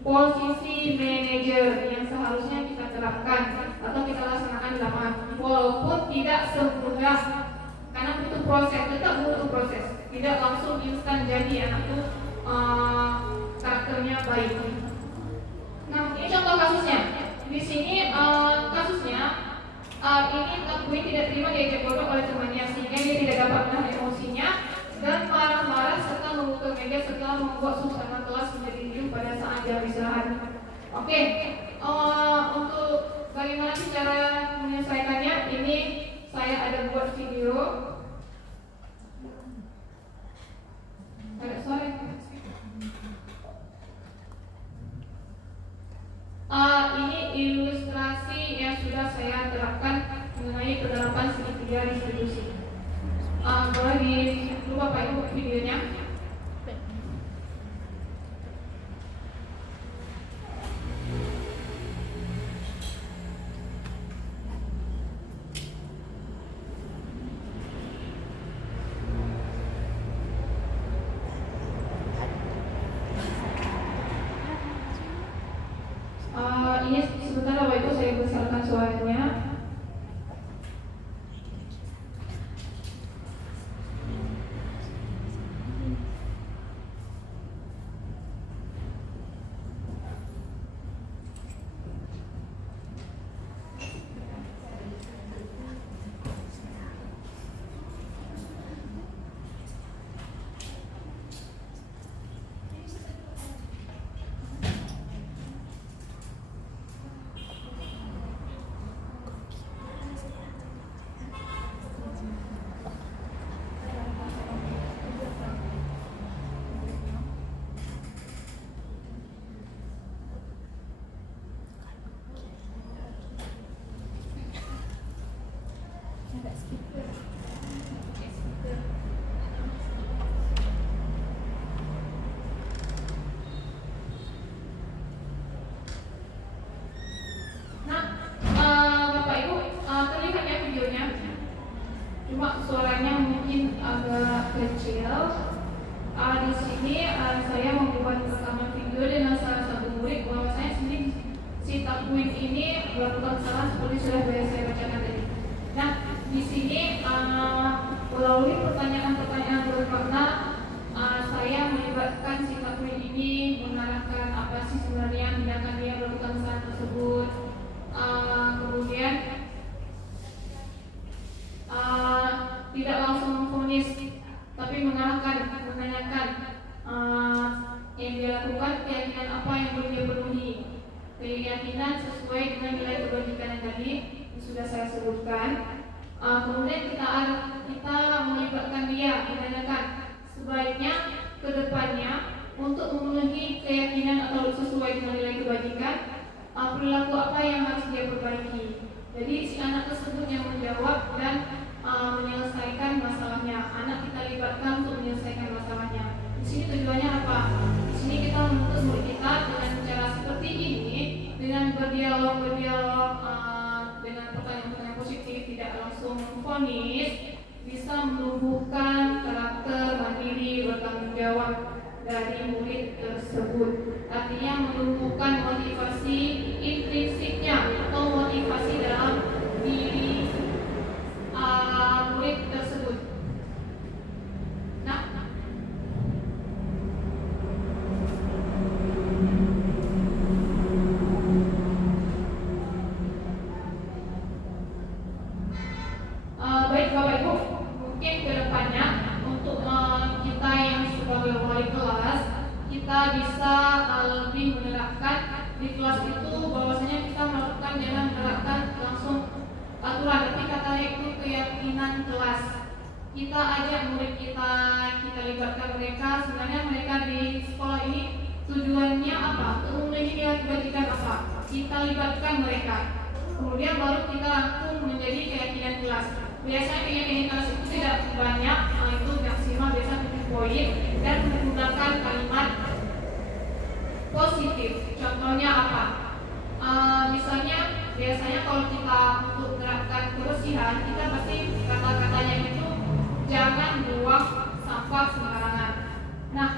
posisi manajer yang seharusnya kita terapkan atau kita laksanakan di lapangan, walaupun tidak sempurna karena butuh proses, tetap butuh proses, tidak langsung instan jadi anak itu karakternya baik. Nah, ini contoh kasusnya. Di sini kasusnya ini Takwi tidak terima diajak bodoh oleh temannya sehingga dia tidak dapat menahan emosinya dan marah-marah serta memukul meja setelah membuat suasana kelas menjadi riuh pada saat jam istirahat. Oke, untuk bagaimana sih cara menyelesaikannya? Ini saya ada buat video. Agak sore. Ini ilustrasi yang sudah saya terapkan mengenai penerapan segitiga distribusi. Boleh dulu Bapak Ibu videonya. Ini sebentar Bapak Ibu saya besarkan suaranya. Cuma suaranya mungkin agak kecil. Di sini saya membuat rekaman video dengan salah satu murid bahwasanya sendiri si Takwin ini melakukan kesalahan seperti sudah saya bacakan tadi. Nah, di sini melalui pertanyaan-pertanyaan bermakna saya melibatkan si Takwin ini mengarahkan apa sih sebenarnya tindakan dia melakukan kesalahan tersebut. Kemudian tidak langsung memvonis, tapi mengarahkan, menanyakan yang dia lakukan, keyakinan apa yang belum dia penuhi, keyakinan sesuai dengan nilai kebajikan yang tadi sudah saya sebutkan. Kemudian kita melibatkan dia, menanyakan sebaiknya kedepannya untuk memenuhi keyakinan atau sesuai dengan nilai kebajikan, perilaku apa yang harus dia perbaiki. Jadi si anak tersebut yang menjawab dan menyelesaikan masalahnya. Anak kita libatkan untuk menyelesaikan masalahnya. Di sini tujuannya apa? Di sini kita menuntut murid kita dengan cara seperti ini, dengan berdialog dengan pertanyaan-pertanyaan positif tidak langsung memvonis, bisa menumbuhkan karakter mandiri bertanggung jawab dari murid tersebut. Artinya menumbuhkan motivasi intrinsiknya atau motivasi dalam diri murid tersebut. Nah, baik Bapak Ibu, mungkin ke depannya untuk kita yang sebagai wali kelas, kita bisa lebih menerapkan di kelas itu bahwasanya kita melakukan jangan menerapkan langsung aturan, tapi katanya itu keyakinan kelas. Kita ajak murid kita libatkan mereka. Sebenarnya mereka di sekolah ini tujuannya apa? Memiliki kebajikan apa? Kita libatkan mereka. Kemudian baru kita langsung menjadi keyakinan kelas. Biasanya keyakinan kelas itu tidak banyak, itu maksimal biasa 7 poin dan menggunakan kalimat positif. Contohnya apa? Misalnya biasanya kalau kita untuk menerapkan kebersihan, kita pasti kata-katanya itu jangan buang sampah sembarangan. Nah,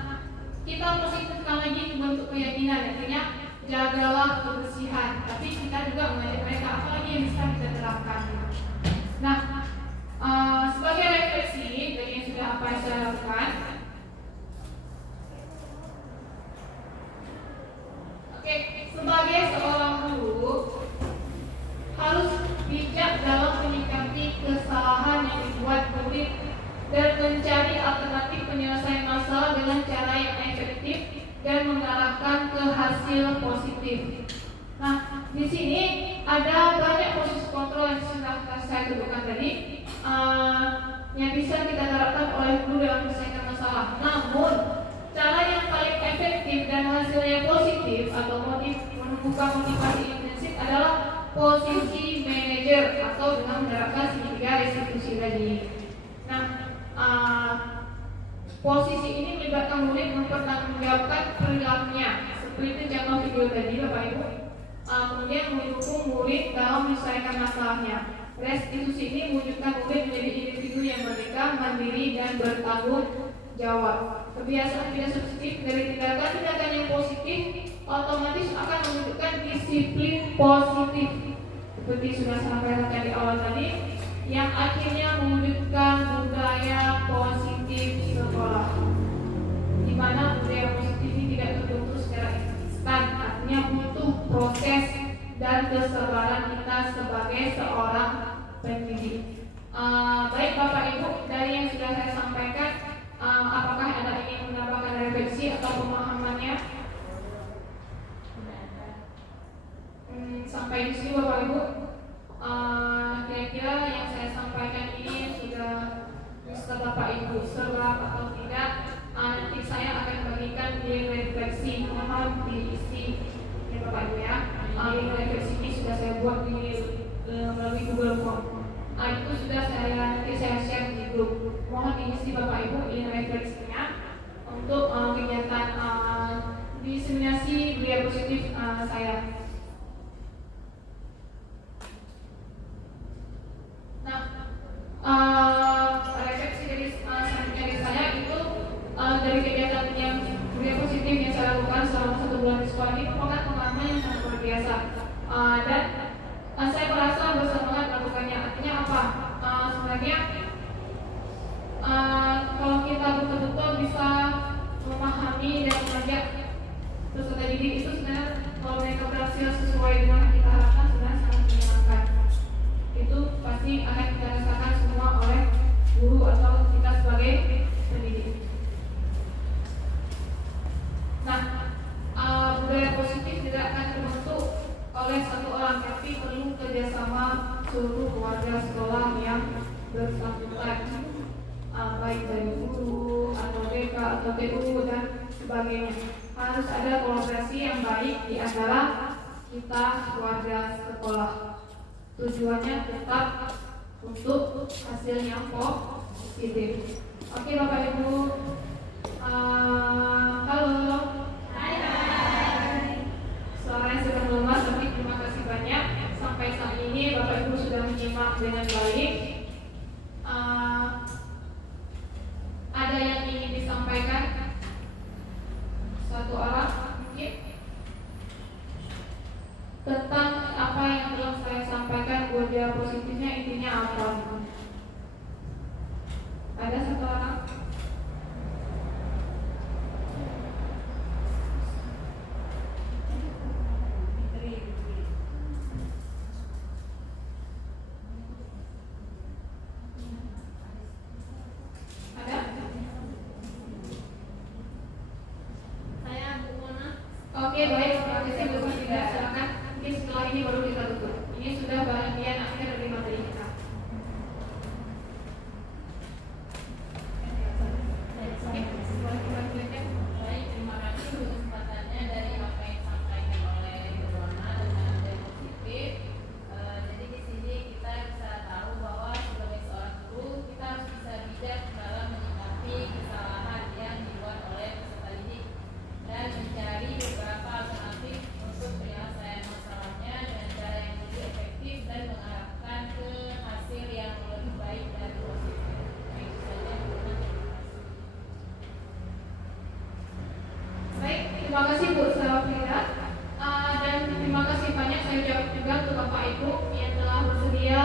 kita positifkan lagi bentuk keyakinan, artinya jagalah kebersihan. Tapi kita juga mengajak mereka apa lagi yang bisa kita terapkan. Nah, sebagai refleksi dari yang sudah apa yang saya lakukan, oke, sebagai seorang guru harus bijak dalam menyikapi kesalahan yang dibuat murid dan mencari alternatif penyelesaian masalah dengan cara yang efektif dan mengarahkan ke hasil positif. Nah, di sini ada banyak proses kontrol yang sudah saya sebutkan tadi yang bisa kita terapkan oleh guru dalam menyelesaikan masalah. Namun, cara yang paling efektif dan hasilnya positif atau menumbuhkan motivasi intrinsik adalah posisi manajer atau dengan menerapkan segitiga restitusi tadi. Nah, posisi ini melibatkan murid mempertanggungjawabkan perilakunya, seperti contoh video tadi, Bapak Ibu. Kemudian mendukung murid dalam menyelesaikan masalahnya. Restitusi ini mewujudkan murid menjadi individu yang merdeka, mandiri, dan bertanggung jawab. Kebiasaan-kebiasaan positif dari tindakan-tindakan yang positif otomatis akan mewujudkan disiplin positif, seperti sudah saya sampaikan di awal tadi, yang akhirnya mewujudkan budaya positif sekolah, di mana budaya positif ini tidak terbentuk secara instan, artinya butuh proses dan kesabaran kita sebagai seorang pendidik. Baik Bapak Ibu, dari yang sudah saya sampaikan, apakah ada ingin menambahkan refleksi atau pemahamannya? Sampai di sini Bapak Ibu, kira-kira yang saya sampaikan ini sudah bisa Bapak Ibu serap atau tidak? Nanti saya akan bagikan di refleksi, mohon diisi ya Bapak Ibu ya. Link refleksi ini sudah saya buat melalui Google Form. Itu sudah nanti saya share di grup. Mohon diisi Bapak Ibu link refleksinya untuk kegiatan diseminasi budaya positif saya. Nah, refleksi dari selanjutnya dari saya itu dari kegiatan yang budaya positif yang saya lakukan selama 1 bulan di sekolah ini merupakan pengalaman yang sangat luar biasa, dan saya merasa bersemangat melakukannya. Artinya apa? Sebenarnya kalau kita betul-betul bisa memahami dan mengajak peserta didik itu, sebenarnya kalau mereka berhasil sesuai dengan yang kita harapkan, sebenarnya sangat menyenangkan. Itu pasti akan kita rasakan semua oleh guru atau kita sebagai pendidik. Nah, budaya positif tidak akan terbentuk oleh satu orang, tapi perlu kerjasama seluruh keluarga sekolah yang bersangkutan, baik dari guru atau BK atau TU dan sebagainya. Harus ada kolaborasi yang baik di antara kita keluarga sekolah. Tujuannya tetap untuk hasil yang positif. Oke Bapak Ibu, halo. Hai. Suaranya sudah melemah, tapi terima kasih banyak. Sampai saat ini Bapak menyimak dengan baik. Ada yang ingin disampaikan? Satu orang mungkin tentang apa yang telah saya sampaikan, budaya positifnya intinya apa? Ada satu orang? Ada? Saya Bu Mona. Oke, baik. Saya Bu Mona, silakan. Mungkin setelah ini baru kita tutup. Ini sudah bagian akhir dari materi kita. Baik, terima kasih untuk kesempatannya dari apa yang disampaikan oleh Bu Mona dengan budaya positif. Jadi di sini kita bisa tahu bahwa sebagai seorang guru kita harus bisa bijak dalam menyikapi kesalahan yang dibuat oleh peserta didik dan mencari beberapa alternatif untuk penyelesaian masalahnya dengan cara yang lebih efektif dan mengarahkan ke hasil yang lebih baik dan positif. Itu saja, Bu Mona. Baik, terima kasih Bu Safira. Dan terima kasih banyak saya ucapkan juga untuk Bapak Ibu yang telah bersedia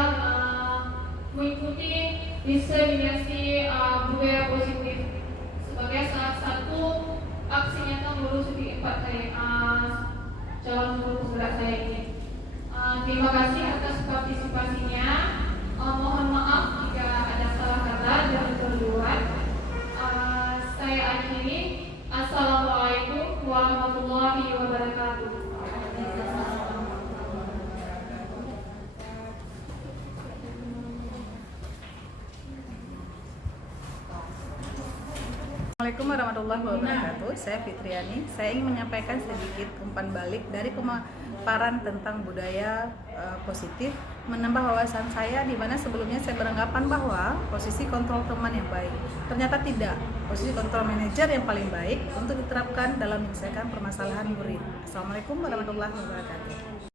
mengikuti diseminasi budaya positif sebagai salah satu aksi nyata guru studi 4 saya calon guru penggerak saya ini. Terima kasih atas partisipasinya. Mohon maaf jika ada salah kata dan kekeliruan. Saya akhiri. Assalamualaikum warahmatullahi wabarakatuh. Assalamualaikum warahmatullahi wabarakatuh. Saya Fitriani. Saya ingin menyampaikan sedikit umpan balik dari pemaparan tentang budaya positif, menambah wawasan saya di mana sebelumnya saya beranggapan bahwa posisi kontrol teman yang baik. Ternyata tidak. Posisi kontrol manajer yang paling baik untuk diterapkan dalam menyelesaikan permasalahan murid. Assalamualaikum warahmatullahi wabarakatuh.